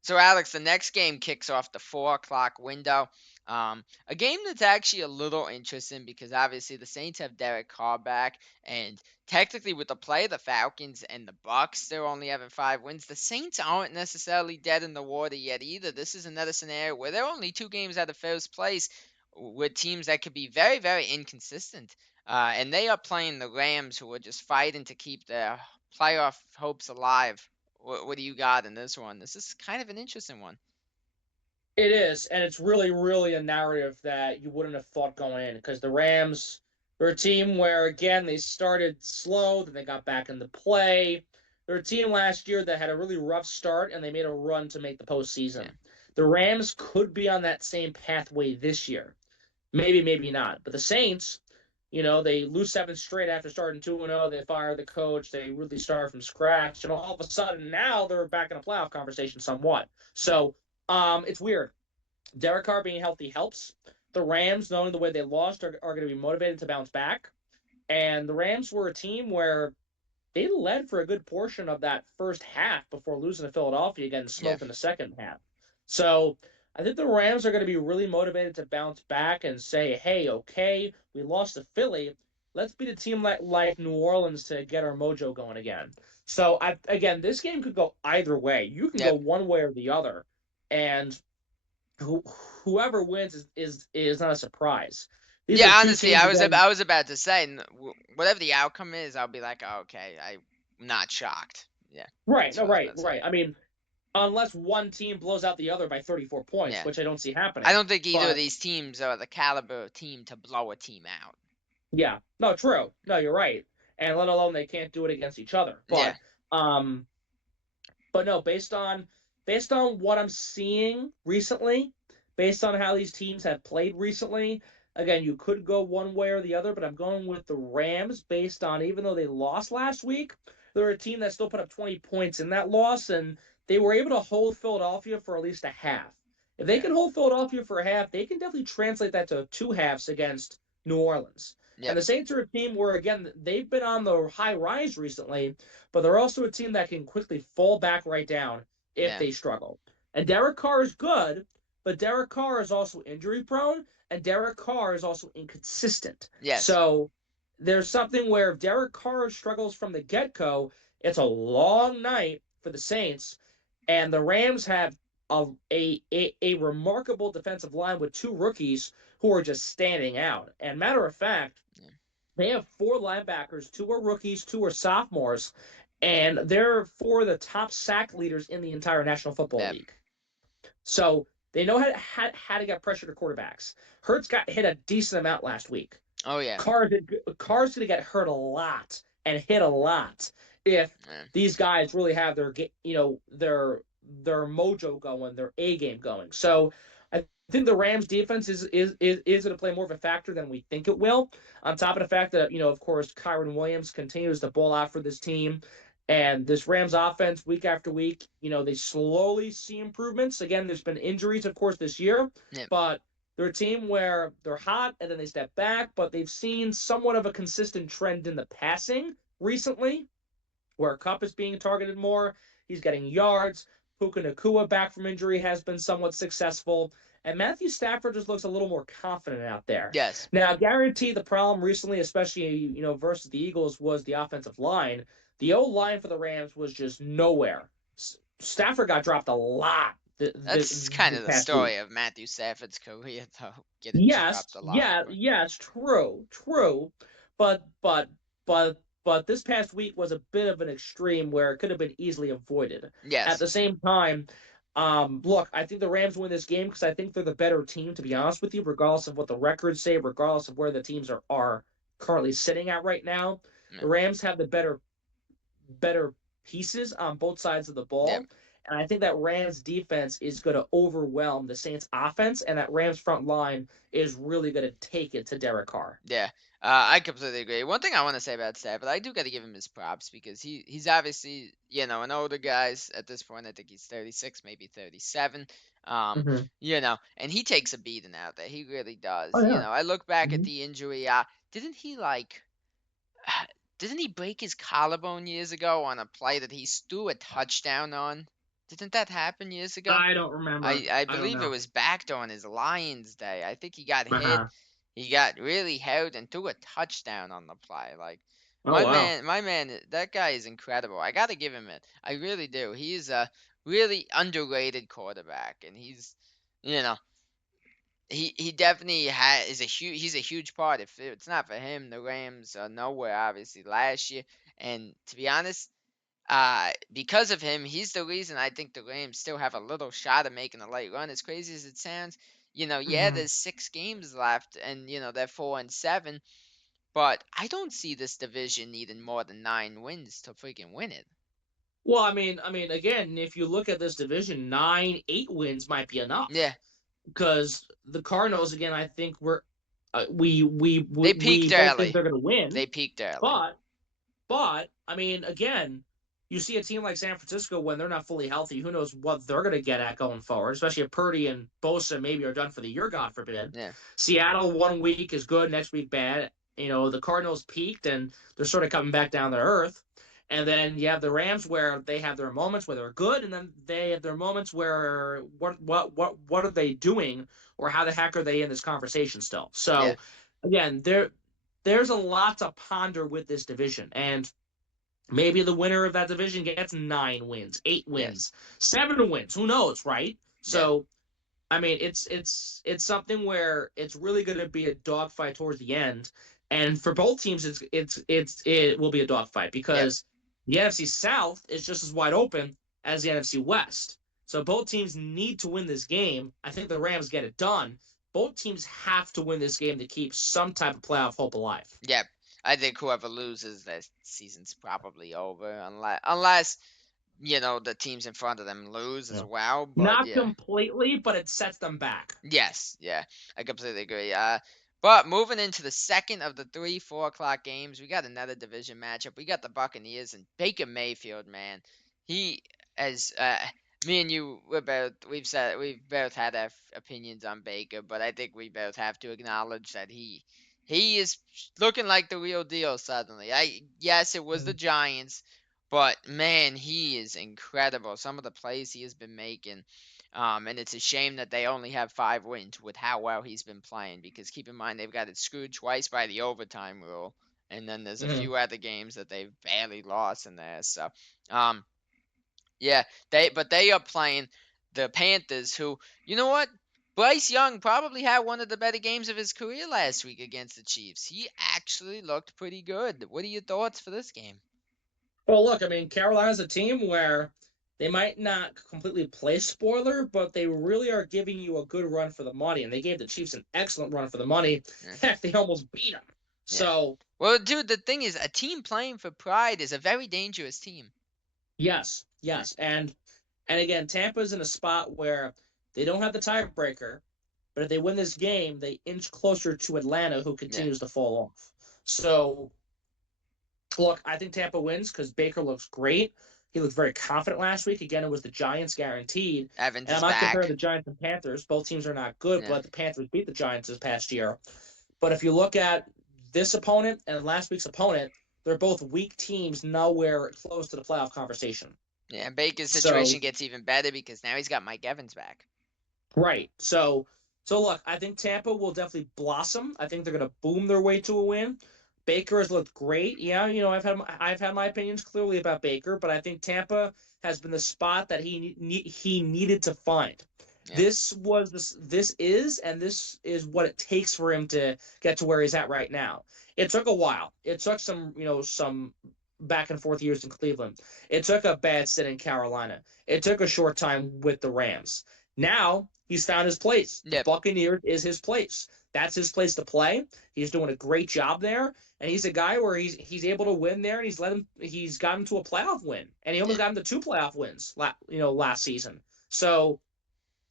So, Alex, the next game kicks off the 4 o'clock window. A game that's actually a little interesting because obviously the Saints have Derek Carr back, and technically with the play of the Falcons and the Bucks, they're only having 5 wins. The Saints aren't necessarily dead in the water yet either. This is another scenario where they're only 2 games out of first place with teams that could be very, very inconsistent. And they are playing the Rams, who are just fighting to keep their playoff hopes alive. What do you got in this one? This is kind of an interesting one. It is, and it's really, really a narrative that you wouldn't have thought going in because the Rams were a team where, again, they started slow, then they got back into play. They're a team last year that had a really rough start, and they made a run to make the postseason. Yeah. The Rams could be on that same pathway this year. Maybe, maybe not. But the Saints, they lose 7 straight after starting 2-0. They fire the coach. They really start from scratch. And all of a sudden, now they're back in a playoff conversation somewhat. So it's weird. Derek Carr being healthy helps. The Rams, knowing the way they lost, are going to be motivated to bounce back. And the Rams were a team where they led for a good portion of that first half before losing to Philadelphia, getting smoked in the second half. So I think the Rams are going to be really motivated to bounce back and say, hey, okay, we lost to Philly. Let's beat a team like New Orleans to get our mojo going again. So, again, this game could go either way. You can go one way or the other. And whoever wins is not a surprise. Yeah, honestly, I was about to say, whatever the outcome is, I'll be like, oh, okay, I'm not shocked. Yeah. Right. No, right. I mean, unless one team blows out the other by 34 points, which I don't see happening. I don't think either of these teams are the caliber of team to blow a team out. Yeah. No, true. No, you're right. And let alone they can't do it against each other. But but no, based on what I'm seeing recently, based on how these teams have played recently, again, you could go one way or the other, but I'm going with the Rams based on, even though they lost last week, they're a team that still put up 20 points in that loss, and they were able to hold Philadelphia for at least a half. If they can hold Philadelphia for a half, they can definitely translate that to 2 halves against New Orleans. Yep. And the Saints are a team where, again, they've been on the high rise recently, but they're also a team that can quickly fall back right down if they struggle. And Derek Carr is good, but Derek Carr is also injury prone, and Derek Carr is also inconsistent. Yes. So there's something where if Derek Carr struggles from the get-go, it's a long night for the Saints, and the Rams have a remarkable defensive line with 2 rookies who are just standing out. And matter of fact, they have 4 linebackers, 2 are rookies, 2 are sophomores, and they're 4 of the top sack leaders in the entire National Football League. So they know how to get pressure to quarterbacks. Hurts got hit a decent amount last week. Oh, yeah. Carr's going to get hurt a lot and hit a lot if these guys really have their mojo going, their A game going. So I think the Rams defense is going to play more of a factor than we think it will. On top of the fact that, of course, Kyren Williams continues to ball out for this team. And this Rams offense, week after week, they slowly see improvements. Again, there's been injuries, of course, this year. But they're a team where they're hot and then they step back. But they've seen somewhat of a consistent trend in the passing recently, where Kupp is being targeted more. He's getting yards. Puka Nacua, back from injury, has been somewhat successful. And Matthew Stafford just looks a little more confident out there. Yes. Now, guarantee the problem recently, especially, versus the Eagles, was the offensive line. The O-line for the Rams was just nowhere. Stafford got dropped a lot That's kind this of the past week. story of Matthew Stafford's career, though, getting dropped Yes, a lot. yeah, But yeah, it's true, but but but this past week was a bit of an extreme where it could have been easily avoided. At yes, the same time, look, I think the Rams win this game because I think they're the better team. To be honest with you, regardless of what the records say, regardless of where the teams are currently sitting at right now, yeah, the Rams have the better pieces on both sides of the yeah. ball. And I think that Rams defense is going to overwhelm the Saints offense, and that Rams front line is really going to take it to Derek Carr. Yeah, I completely agree. One thing I want to say about Stafford, I do got to give him his props because he's obviously an older guys at this point. I think he's 36, maybe 37. Um, Mm-hmm. and he takes a beating out there. He really does. Oh yeah. I look back at Mm-hmm. the injury. Didn't he like? Didn't he break his collarbone years ago on a play that he threw a touchdown on? Didn't that happen years ago? I don't remember. I I don't believe it know. was backed on his Lions Day. I think he got Uh hit. huh. He got really held and threw a touchdown on the play. Like Oh wow. my man, that guy is incredible. I got to give him it. I really do. He is a really underrated quarterback, and you know, he definitely is a huge. He's a huge part. If it's not for him, the Rams are nowhere. Obviously, last year, and to be honest, because of him, he's the reason I think the Rams still have a little shot of making a late run. As crazy as it sounds, yeah, Mm-hmm. there's 6 games left, and they're 4-7. But I don't see this division needing more than 9 wins to freaking win it. Well, I mean, again, if you look at this division, 9, 8 wins might be enough Yeah, because the Cardinals, again, I think they we peaked both think early. they're going to win, They peaked early. but I mean, again, you see a team like San Francisco when they're not fully healthy. Who knows what they're going to get at going forward? Especially if Purdy and Bosa maybe are done for the year, God forbid. Yeah, Seattle 1 week is good, next week bad. The Cardinals peaked and they're sort of coming back down to earth. And then you have the Rams where they have their moments where they're good, and then they have their moments where what are they doing, or how the heck are they in this conversation still? yeah, So again, there's a lot to ponder with this division, and maybe the winner of that division gets 9 wins, eight yes, wins, 7 wins. Who knows, right? yeah, So I mean, it's something where it's really going to be a dogfight towards the end, and for both teams, it will be a dogfight yep, because the NFC South is just as wide open as the NFC West. So both teams need to win this game. I think the Rams get it done. Both teams have to win this game to keep some type of playoff hope alive. yep. I think whoever loses, their season's probably over, unless the teams in front of them lose as Yeah. well. But Not yeah. completely, but it sets them back. Yes, yeah, I completely agree. But moving into the second of the 3, 4 o'clock games, we got another division matchup. We got the Buccaneers and Baker Mayfield. Man, he as me and you, we've both had our opinions on Baker, but I think we both have to acknowledge that he is looking like the real deal suddenly. Yes, it was the Giants, but man, he is incredible. Some of the plays he has been making. And it's a shame that they only have 5 wins with how well he's been playing. Because keep in mind they've got it screwed twice by the overtime rule, and then there's a Mhm. few other games that they've barely lost in there. So, um, yeah, they are playing the Panthers, who you know what. Bryce Young probably had one of the better games of his career last week against the Chiefs. He actually looked pretty good. What are your thoughts for this game? Well, look, I mean, Carolina's a team where they might not completely play spoiler, but they really are giving you a good run for the money. And they gave the Chiefs an excellent run for the money. Yeah. Heck, they almost beat them. Yeah. So, Well, dude, the thing is, a team playing for pride is a very dangerous team. yes, Yeah. yes. And again, Tampa's in a spot where they don't have the tiebreaker, but if they win this game, they inch closer to Atlanta, who Yeah. continues to fall off. So, look, I think Tampa wins because Baker looks great. He looked very confident last week. Again, it was the Giants guaranteed. Evans And I'm is not comparing back. the Giants and Panthers. Both teams are not good, Yeah. but the Panthers beat the Giants this past year. But if you look at this opponent and last week's opponent, they're both weak teams, nowhere close to the playoff conversation. Yeah. Baker's So, situation gets even better because now he's got Mike Evans back. right. So look, I think Tampa will definitely blossom. I think they're going to boom their way to a win. Baker has looked great. Yeah, I've had my opinions clearly about Baker, but I think Tampa has been the spot that he needed to find. Yeah. This is what it takes for him to get to where he's at right now. It took a while. It took some back and forth years in Cleveland. It took a bad stint in Carolina. It took a short time with the Rams. Now he's found his place. The Yep. Buccaneers is his place. That's his place to play. He's doing a great job there, and he's a guy where he's able to win there, and he's got him to a playoff win, and he almost got him to 2 playoff wins, last season. So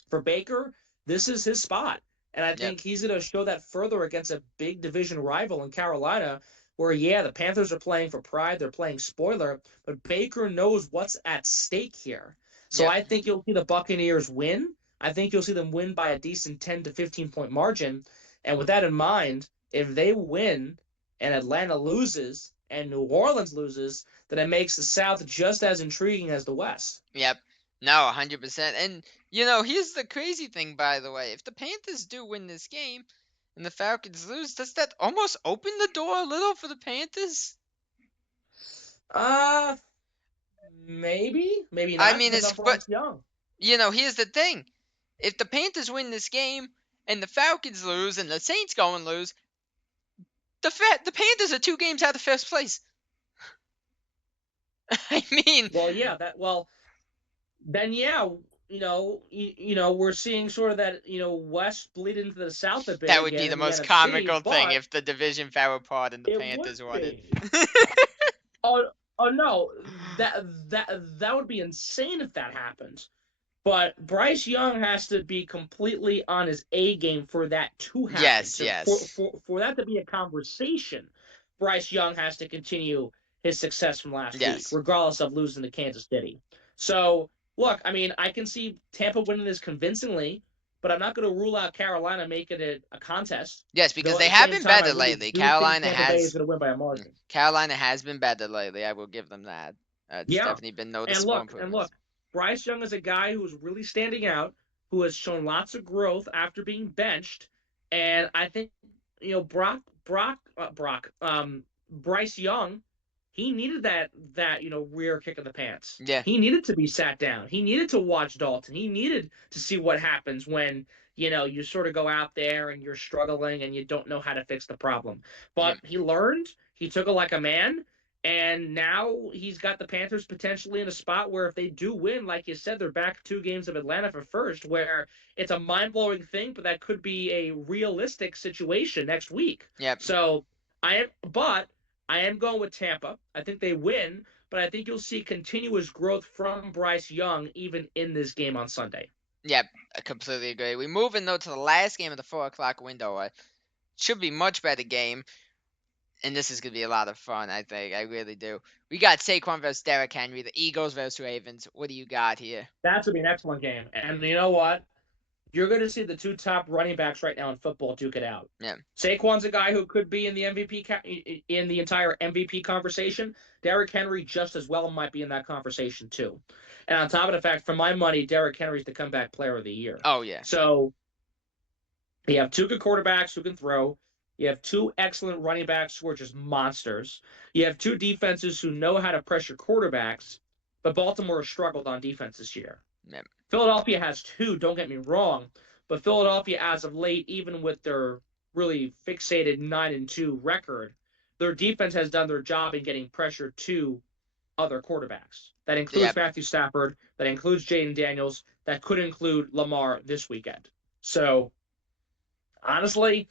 for Baker, this is his spot. And I think he's going to show that further against a big division rival in Carolina, where, yeah, the Panthers are playing for pride, they're playing spoiler, but Baker knows what's at stake here. So I think you'll see the Buccaneers win. I think you'll see them win by a decent 10 to 15-point margin. And with that in mind, if they win and Atlanta loses and New Orleans loses, then it makes the South just as intriguing as the West. Yep. No, 100%. And, here's the crazy thing, by the way. If the Panthers do win this game and the Falcons lose, does that almost open the door a little for the Panthers? Maybe not. I mean, Young. Here's the thing. If the Panthers win this game and the Falcons lose and the Saints go and lose, the Panthers are 2 games out of first place. I mean, then we're seeing sort of that West bleed into the South a bit. That would be the most comical thing if the division fell apart and the Panthers won it. Oh no, that would be insane if that happens. But Bryce Young has to be completely on his A game for that to happen. Yes. For that to be a conversation, Bryce Young has to continue his success from last week, regardless of losing to Kansas City. So, look, I mean, I can see Tampa winning this convincingly, but I'm not going to rule out Carolina making it a contest. Yes, because they have been better lately. Carolina has going to win by a margin. Carolina has been better lately. I will give them that. It's definitely been noticeable. And look, Bryce Young is a guy who's really standing out, who has shown lots of growth after being benched, and I think Bryce Young, he needed that rear kick in the pants. Yeah. He needed to be sat down. He needed to watch Dalton. He needed to see what happens when you sort of go out there and you're struggling and you don't know how to fix the problem. But he learned. He took it like a man. And now he's got the Panthers potentially in a spot where if they do win, like you said, they're back 2 games of Atlanta for first, where it's a mind-blowing thing, but that could be a realistic situation next week. Yep. So I am going with Tampa. I think they win, but I think you'll see continuous growth from Bryce Young even in this game on Sunday. Yep, I completely agree. We move in, though, to the last game of the 4 o'clock window. It should be a much better game. And this is going to be a lot of fun, I think. I really do. We got Saquon versus Derrick Henry, the Eagles versus Ravens. What do you got here? That's going to be an excellent game. And you know what? You're going to see the 2 top running backs right now in football duke it out. Yeah. Saquon's a guy who could be in the in the entire MVP conversation. Derrick Henry just as well might be in that conversation too. And on top of the fact, for my money, Derrick Henry's the comeback player of the year. Oh, yeah. So you have 2 good quarterbacks who can throw. You have 2 excellent running backs who are just monsters. You have 2 defenses who know how to pressure quarterbacks, but Baltimore has struggled on defense this year. Yep. Philadelphia has 2, don't get me wrong, but Philadelphia, as of late, even with their really fixated 9-2 record, their defense has done their job in getting pressure to other quarterbacks. That includes Matthew Stafford, that includes Jaden Daniels, that could include Lamar this weekend. So, honestly,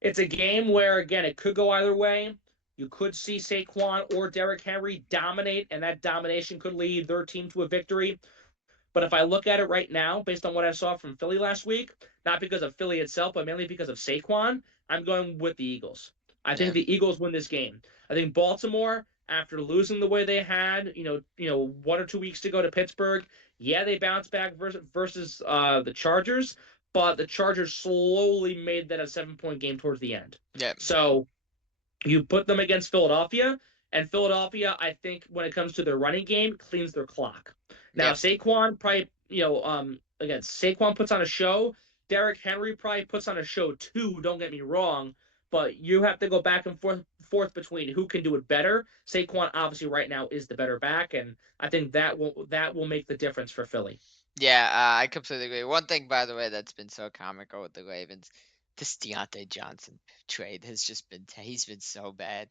it's a game where, again, it could go either way. You could see Saquon or Derrick Henry dominate, and that domination could lead their team to a victory. But if I look at it right now, based on what I saw from Philly last week, not because of Philly itself, but mainly because of Saquon, I'm going with the Eagles. I think the Eagles win this game. I think Baltimore, after losing the way they had, 1 or 2 weeks to go to Pittsburgh, they bounced back versus the Chargers, but the Chargers slowly made that a 7-point game towards the end. Yeah. So you put them against Philadelphia, and Philadelphia, I think, when it comes to their running game, cleans their clock. Now, Saquon probably, Saquon puts on a show. Derrick Henry probably puts on a show too, don't get me wrong. but you have to go back and forth between who can do it better. Saquon obviously right now is the better back, and I think that will make the difference for Philly. Yeah, I completely agree. One thing, by the way, that's been so comical with the Ravens, this Deontay Johnson trade has just been he's been so bad.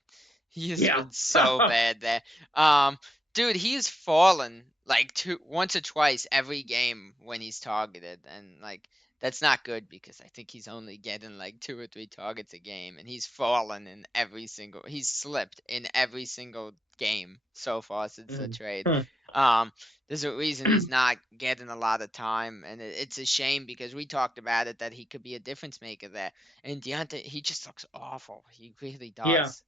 He has Yeah. been so bad there. Um, dude, he's fallen like once or twice every game when he's targeted, and like that's not good because I think he's only getting like 2 or 3 targets a game, and he's fallen in he's slipped in every single game so far since the trade. Mhm. Um, there's a reason he's not getting a lot of time, and it's a shame because we talked about it that he could be a difference maker there. And Deontay, he just looks awful. He really Yeah. does.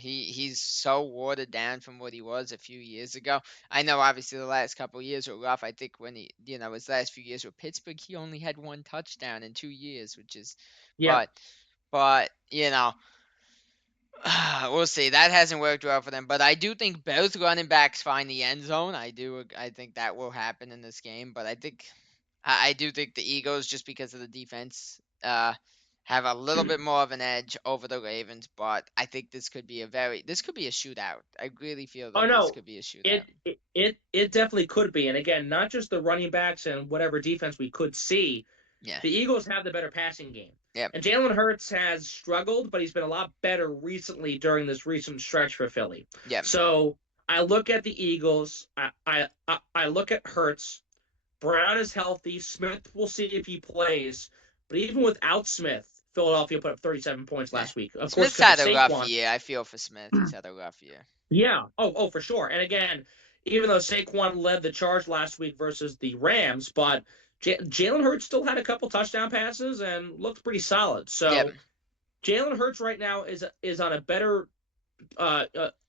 He's so watered down from what he was a few years ago. I know obviously the last couple of years were rough. I think when his last few years with Pittsburgh, he only had 1 touchdown in 2 years, which is, Yeah. but we'll see. That hasn't worked well for them, but I do think both running backs find the end zone. I think that will happen in this game, but I do think the Eagles, just because of the defense, have a little bit more of an edge over the Ravens. But I think this could be a shootout. I really feel Oh that this no, could be a shootout. it definitely could be. And again, not just the running backs and whatever defense we could see. Yeah. The Eagles have the better passing game. Yep. And Jalen Hurts has struggled, but he's been a lot better recently during this recent stretch for Philly. Yep. So I look at the Eagles. I look at Hurts. Brown is healthy. Smith, we'll see if he plays. But even without Smith, Philadelphia put up 37 points Yeah. last week. Of course, Smith's because had of a rough Saquon. year. I feel for Smith. He's had a rough year. Yeah. Oh, for sure. And again, even though Saquon led the charge last week versus the Rams, but Jalen Hurts still had a couple touchdown passes and looked pretty solid. Yep. So Jalen Hurts right now is on a better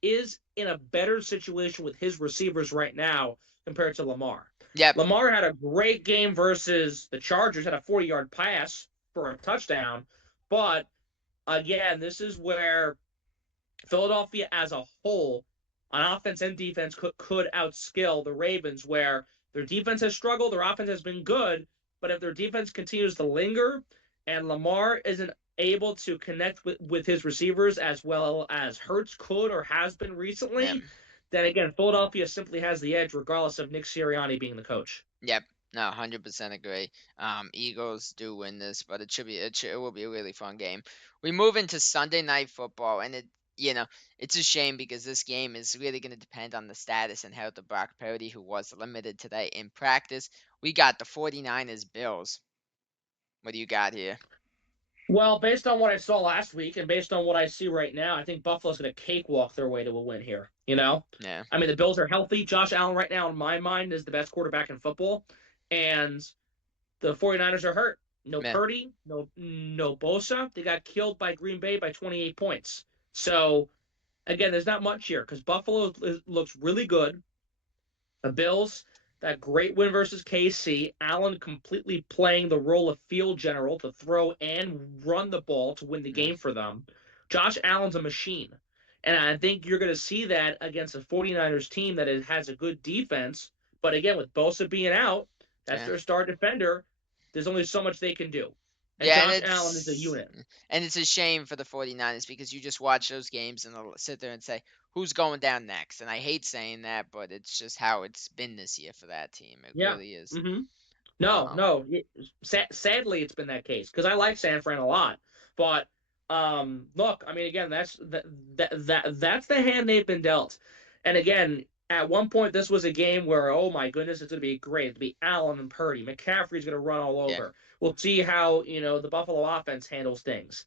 is in a better situation with his receivers right now compared to Lamar. Yep. Lamar had a great game versus the Chargers, had a 40-yard pass for a touchdown, but again, this is where Philadelphia as a whole, on offense and defense, could outskill the Ravens, where their defense has struggled, their offense has been good, but if their defense continues to linger and Lamar isn't able to connect with his receivers as well as Hurts could or has been recently, Yep. then again, Philadelphia simply has the edge regardless of Nick Sirianni being the coach. Yep. No, 100% agree. Eagles do win this, but it will be a really fun game. We move into Sunday Night Football, and it's a shame because this game is really going to depend on the status and health of Brock Purdy, who was limited today in practice. We got the 49ers Bills. What do you got here? Well, based on what I saw last week and based on what I see right now, I think Buffalo's going to cakewalk their way to a win here. Yeah. I mean, the Bills are healthy. Josh Allen, right now, in my mind, is the best quarterback in football. And the 49ers are hurt. No Yeah. Purdy, no Bosa. They got killed by Green Bay by 28 points. So, again, there's not much here because Buffalo looks really good. The Bills, that great win versus KC. Allen completely playing the role of field general to throw and run the ball to win the game for them. Josh Allen's a machine. And I think you're going to see that against a 49ers team that has a good defense. But again, with Bosa being out, that's Yeah. their star defender. There's only so much they can do. And Yeah, Josh Allen is a unit. And it's a shame for the 49ers because you just watch those games and they'll sit there and say, who's going down next? And I hate saying that, but it's just how it's been this year for that team. It Yeah. really is. Mm-hmm. No. Sadly, it's been that case because I like San Fran a lot. But look, I mean, again, that's the hand they've been dealt. And again, at one point, this was a game where, oh my goodness, it's going to be great. It's going to be Allen and Purdy. McCaffrey's going to run all over. Yeah. We'll see how the Buffalo offense handles things.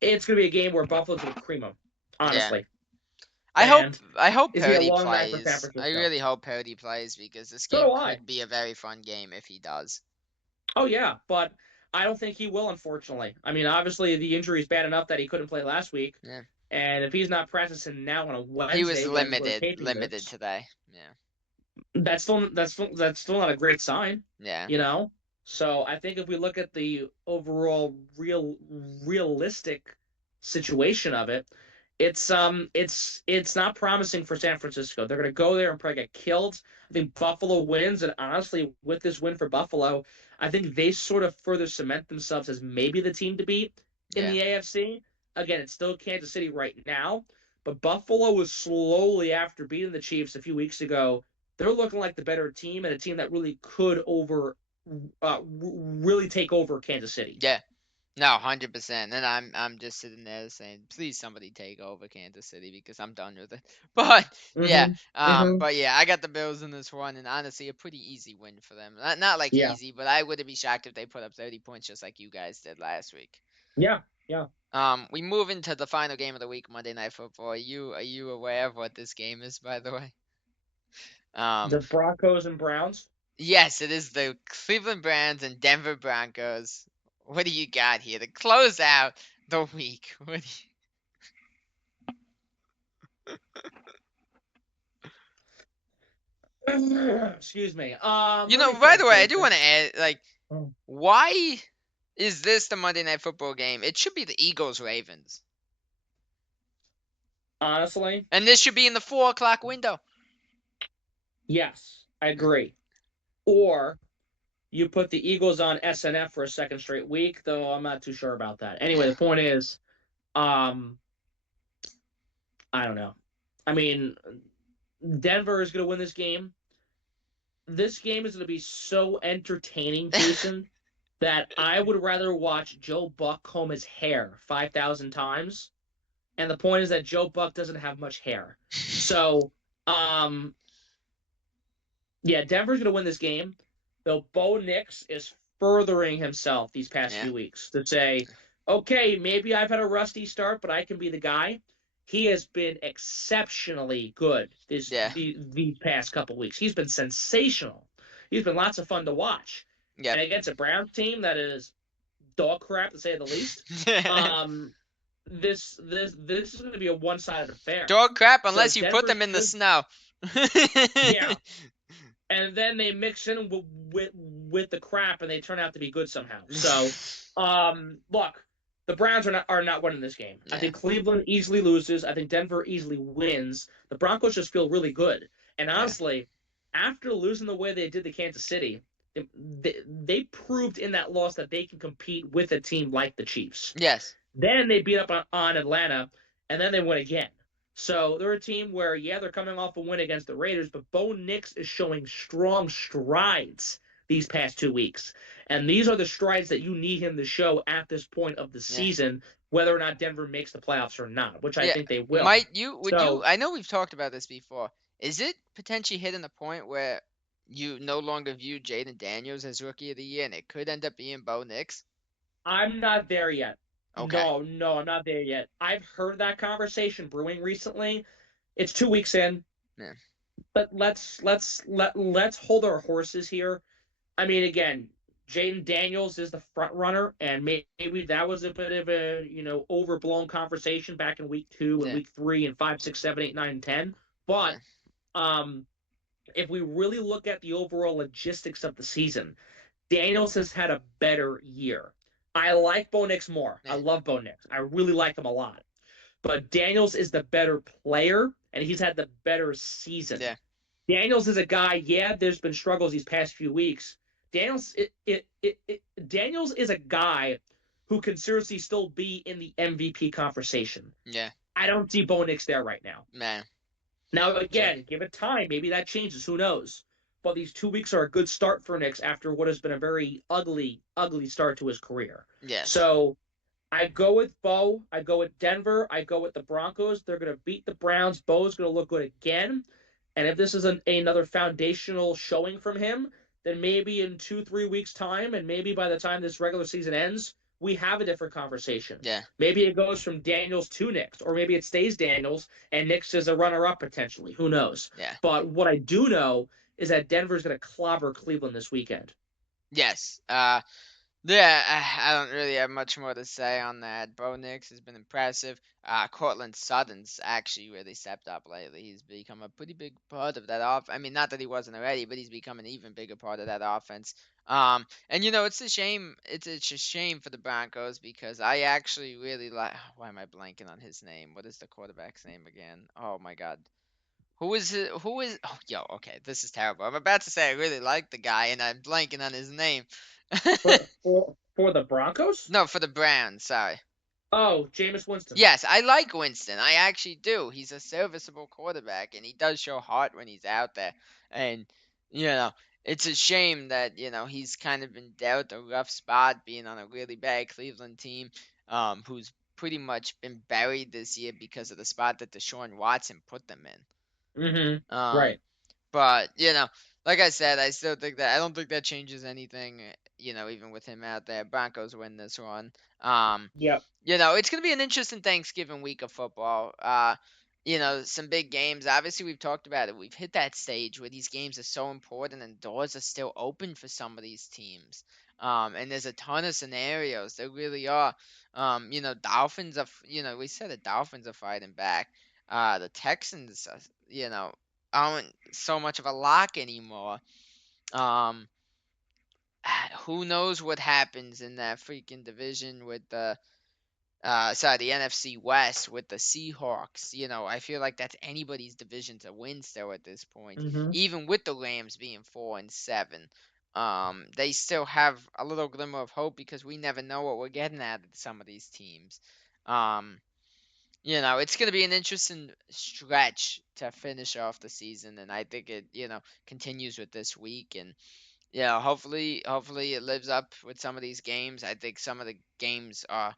It's going to be a game where Buffalo's going to cream them, honestly. I hope it's gonna be Purdy a long night for San plays. Francisco. I really hope Purdy plays because this So game do I. could be a very fun game if he does. Oh yeah, but I don't think he will, unfortunately. I mean, obviously the injury is bad enough that he couldn't play last week. Yeah. And if he's not practicing now on a Wednesday, He was when we're limited taping this, today. Yeah. that's still not a great sign. Yeah. So I think if we look at the overall realistic situation of it, it's not promising for San Francisco. They're gonna go there and probably get killed. I think Buffalo wins, and honestly, with this win for Buffalo, I think they sort of further cement themselves as maybe the team to beat. in Yeah. the AFC. Again, it's still Kansas City right now, but Buffalo is slowly, after beating the Chiefs a few weeks ago, they're looking like the better team and a team that really could really take over Kansas City. Yeah. No, 100%. And I'm just sitting there saying, please somebody take over Kansas City because I'm done with it. But yeah, Mm-hmm. Mm-hmm. but yeah, I got the Bills in this one, and honestly, a pretty easy win for them. Not like Yeah. easy, but I wouldn't be shocked if they put up 30 points just like you guys did last week. Yeah. Yeah. We move into the final game of the week, Monday Night Football. Are you aware of what this game is, by the way? Um, The Broncos and Browns. yes, it is the Cleveland Browns and Denver Broncos. What do you got here to close out the week? What do Excuse me. you Let me know, by the think way, I here. do want to add, like, Oh. why is this the Monday Night Football game? It should be the Eagles Ravens, Honestly, and this should be in the 4 o'clock window. yes, I agree. Or you put the Eagles on SNF for a second straight week, though I'm not too sure about that. Anyway, Yeah, the point is, um, I don't know. I mean, Denver is going to win this game. This game is going to be so entertaining, Jason, that I would rather watch Joe Buck comb his hair 5,000 times. And the point is that Joe Buck doesn't have much hair. So, um, yeah, Denver's going to win this game. Though Bo Nix is furthering himself these past yeah, few weeks to say, okay, maybe I've had a rusty start, but I can be the guy. He has been exceptionally good yeah, these past couple weeks. He's been sensational. He's been lots of fun to watch. yep. And against a Browns team that is dog crap to say the least, um, this is going to be a one-sided affair. Dog crap So unless you put Denver them in the should, snow. yeah, and then they mix in with the crap and they turn out to be good somehow. So, look, the Browns are not winning this game. I Yeah, think Cleveland easily loses. I think Denver easily wins. The Broncos just feel really good. And yeah, honestly, after losing the way they did to Kansas City, they proved in that loss that they can compete with a team like the Chiefs. yes, Then they beat up on Atlanta, and then they win again. So they're a team where, yeah, they're coming off a win against the Raiders, but Bo Nix is showing strong strides these past 2 weeks. And these are the strides that you need him to show at this point of the yeah, season, whether or not Denver makes the playoffs or not, which I yeah. think they will. Would you? So I know we've talked about this before. Is it potentially hitting the point where you no longer view Jaden Daniels as Rookie of the Year, and it could end up being Bo Nix? I'm not there yet. Okay. No, no, I'm not there yet. I've heard that conversation brewing recently. It's 2 weeks in. Yeah. But let's hold our horses here. I mean, again, Jaden Daniels is the front runner, and maybe that was a bit of a overblown conversation back in week 2 and Yeah. week 3 and 5, 6, 7, 8, 9, and 10. But Yeah. um, if we really look at the overall logistics of the season, Daniels has had a better year. I like Bo Nix more. I Yeah. love Bo Nix. I really like him a lot. But Daniels is the better player, and he's had the better season. Yeah. Daniels is a guy. Yeah, there's been struggles these past few weeks. Daniels is a guy who can seriously still be in the MVP conversation. Yeah. I don't see Bo Nix there right now. Man. Now Sure. again, give it time. Maybe that changes. Who knows? But these 2 weeks are a good start for Nix after what has been a very ugly, ugly start to his career. Yes. So I go with Bo. I go with Denver. I go with the Broncos. They're going to beat the Browns. Bo's going to look good again. And if this is another foundational showing from him, then maybe in 2-3 weeks' time, and maybe by the time this regular season ends, we have a different conversation. Yeah. Maybe it goes from Daniels to Nix, or maybe it stays Daniels and Nix is a runner-up potentially. Who knows? Yeah. But what I do know is that Denver's going to clobber Cleveland this weekend. Yes. Yeah, I don't really have much more to say on that. Bo Nix has been impressive. Cortland Sutton's actually really stepped up lately. He's become a pretty big part of that off. I mean, not that he wasn't already, but he's become an even bigger part of that offense. And it's a shame. It's a shame for the Broncos because I actually really like. Why am I blanking on his name? What is the quarterback's name again? Oh my God. Who is it? Who is? Oh, yo, okay, this is terrible. I'm about to say I really like the guy, and I'm blanking on his name. For the Broncos? No, for the Browns. Sorry. Oh, Jameis Winston. Yes, I like Winston. I actually do. He's a serviceable quarterback, and he does show heart when he's out there. And you know, it's a shame that he's kind of been dealt a rough spot, being on a really bad Cleveland team, who's pretty much been buried this year because of the spot that Deshaun Watson put them Mm-hmm. in. Right. But like I said, I still think that I don't think that changes anything. Even with him out there, Broncos win this one. Um, Yep. it's gonna be an interesting Thanksgiving week of football. Some big games. Obviously, we've talked about it. We've hit that stage where these games are so important and doors are still open for some of these teams. And there's a ton of scenarios. There really are. Dolphins are. We said the Dolphins are fighting back. The Texans, aren't so much of a lock anymore. Um, who knows what happens in that freaking division with the NFC West with the Seahawks. I feel like that's anybody's division to win still at this point. Mm-hmm. Even with the Rams being 4-7, they still have a little glimmer of hope because we never know what we're getting at some of these teams. Um, it's going to be an interesting stretch to finish off the season, and I think it, continues with this week, and hopefully it lives up with some of these games. I think some of the games are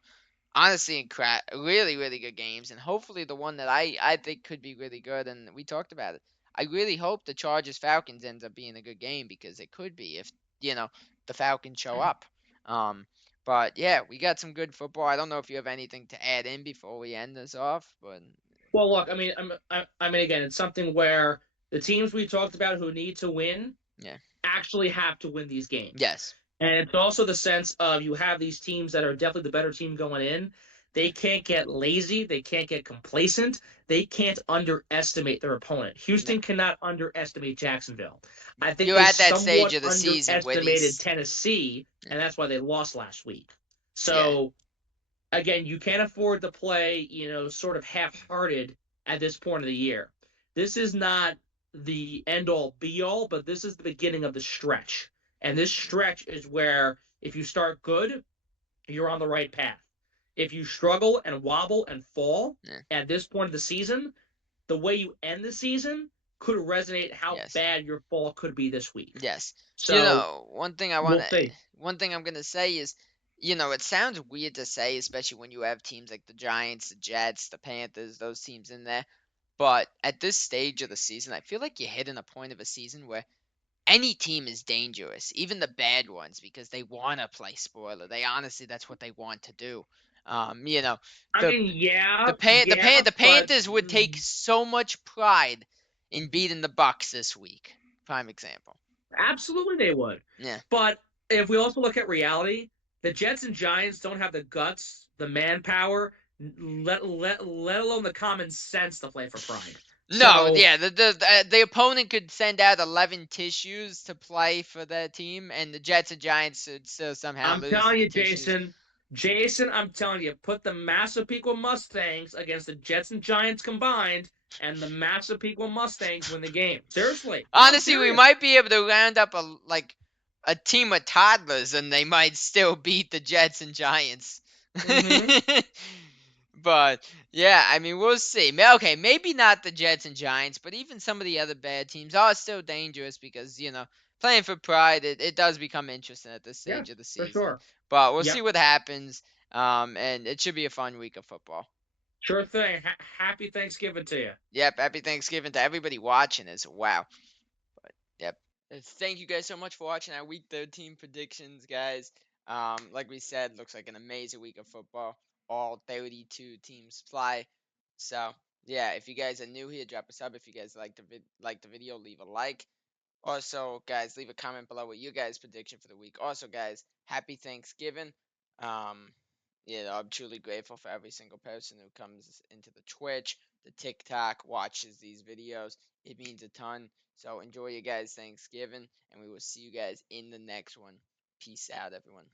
honestly really really good games, and hopefully the one that I think could be really good, and we talked about it. I really hope the Chargers Falcons ends up being a good game because it could be if the Falcons show up. Um, but yeah, we got some good football. I don't know if you have anything to add in before we end this off, but Well, look, I mean, again, it's something where the teams we talked about who need to win yeah, actually have to win these games. yes, And it's also the sense of you have these teams that are definitely the better team going in. They can't get lazy. They can't get complacent. They can't underestimate their opponent. no. Houston cannot underestimate Jacksonville. I think You're they at that stage somewhat of the season where underestimated these, Tennessee, yeah, and that's why they lost last week. yeah, So again, you can't afford to play, sort of half-hearted at this point of the year. This is not the end all be all, but this is the beginning of the stretch. And this stretch is where if you start good, you're on the right path. If you struggle and wobble and fall yeah, at this point of the season, the way you end the season could resonate how yes. bad your fall could be this week. Yes. So we'll see. One thing I'm gonna say is, it sounds weird to say, especially when you have teams like the Giants, the Jets, the Panthers, those teams in there. But at this stage of the season, I feel like you're hitting a point of a season where any team is dangerous, even the bad ones, because they want to play spoiler. They honestly, that's what they want to do. Um, you know, I the mean, the yeah, Pan the yeah, Pan the but Panthers would take so much pride in beating the Bucks this week. Prime example. absolutely they would. Yeah. But if we also look at reality, the Jets and Giants don't have the guts, the manpower, let alone the common sense to play for pride. No, So yeah, the opponent could send out 11 tissues to play for their team, and the Jets and Giants would still somehow I'm lose to telling the you, tissues. Jason, I'm telling you, put the Massapequa Mustangs against the Jets and Giants combined, and the Massapequa Mustangs win the game. Seriously. No, I'm Honestly, we serious. might be able to round up a team of toddlers, and they might still beat the Jets and Giants. Mm-hmm. But yeah, I mean, we'll see. Okay, maybe not the Jets and Giants, but even some of the other bad teams are still dangerous because playing for pride, it does become interesting at this Yeah, stage of the for season. sure. But we'll see Yep. what happens. And it should be a fun week of football. Sure thing. Happy Thanksgiving to you. Yep, happy Thanksgiving to everybody watching as well. But yep. Thank you guys so much for watching our week 13 predictions, guys. Like we said, looks like an amazing week of football. All 32 teams play. So yeah, if you guys are new here, drop a sub. If you guys like the video, leave a like. Also, guys, leave a comment below with your guys' prediction for the week. Also, guys, happy Thanksgiving. Um, I'm truly grateful for every single person who comes into the Twitch, the TikTok, watches these videos. It means a ton. So enjoy your guys' Thanksgiving, and we will see you guys in the next one. Peace out, everyone.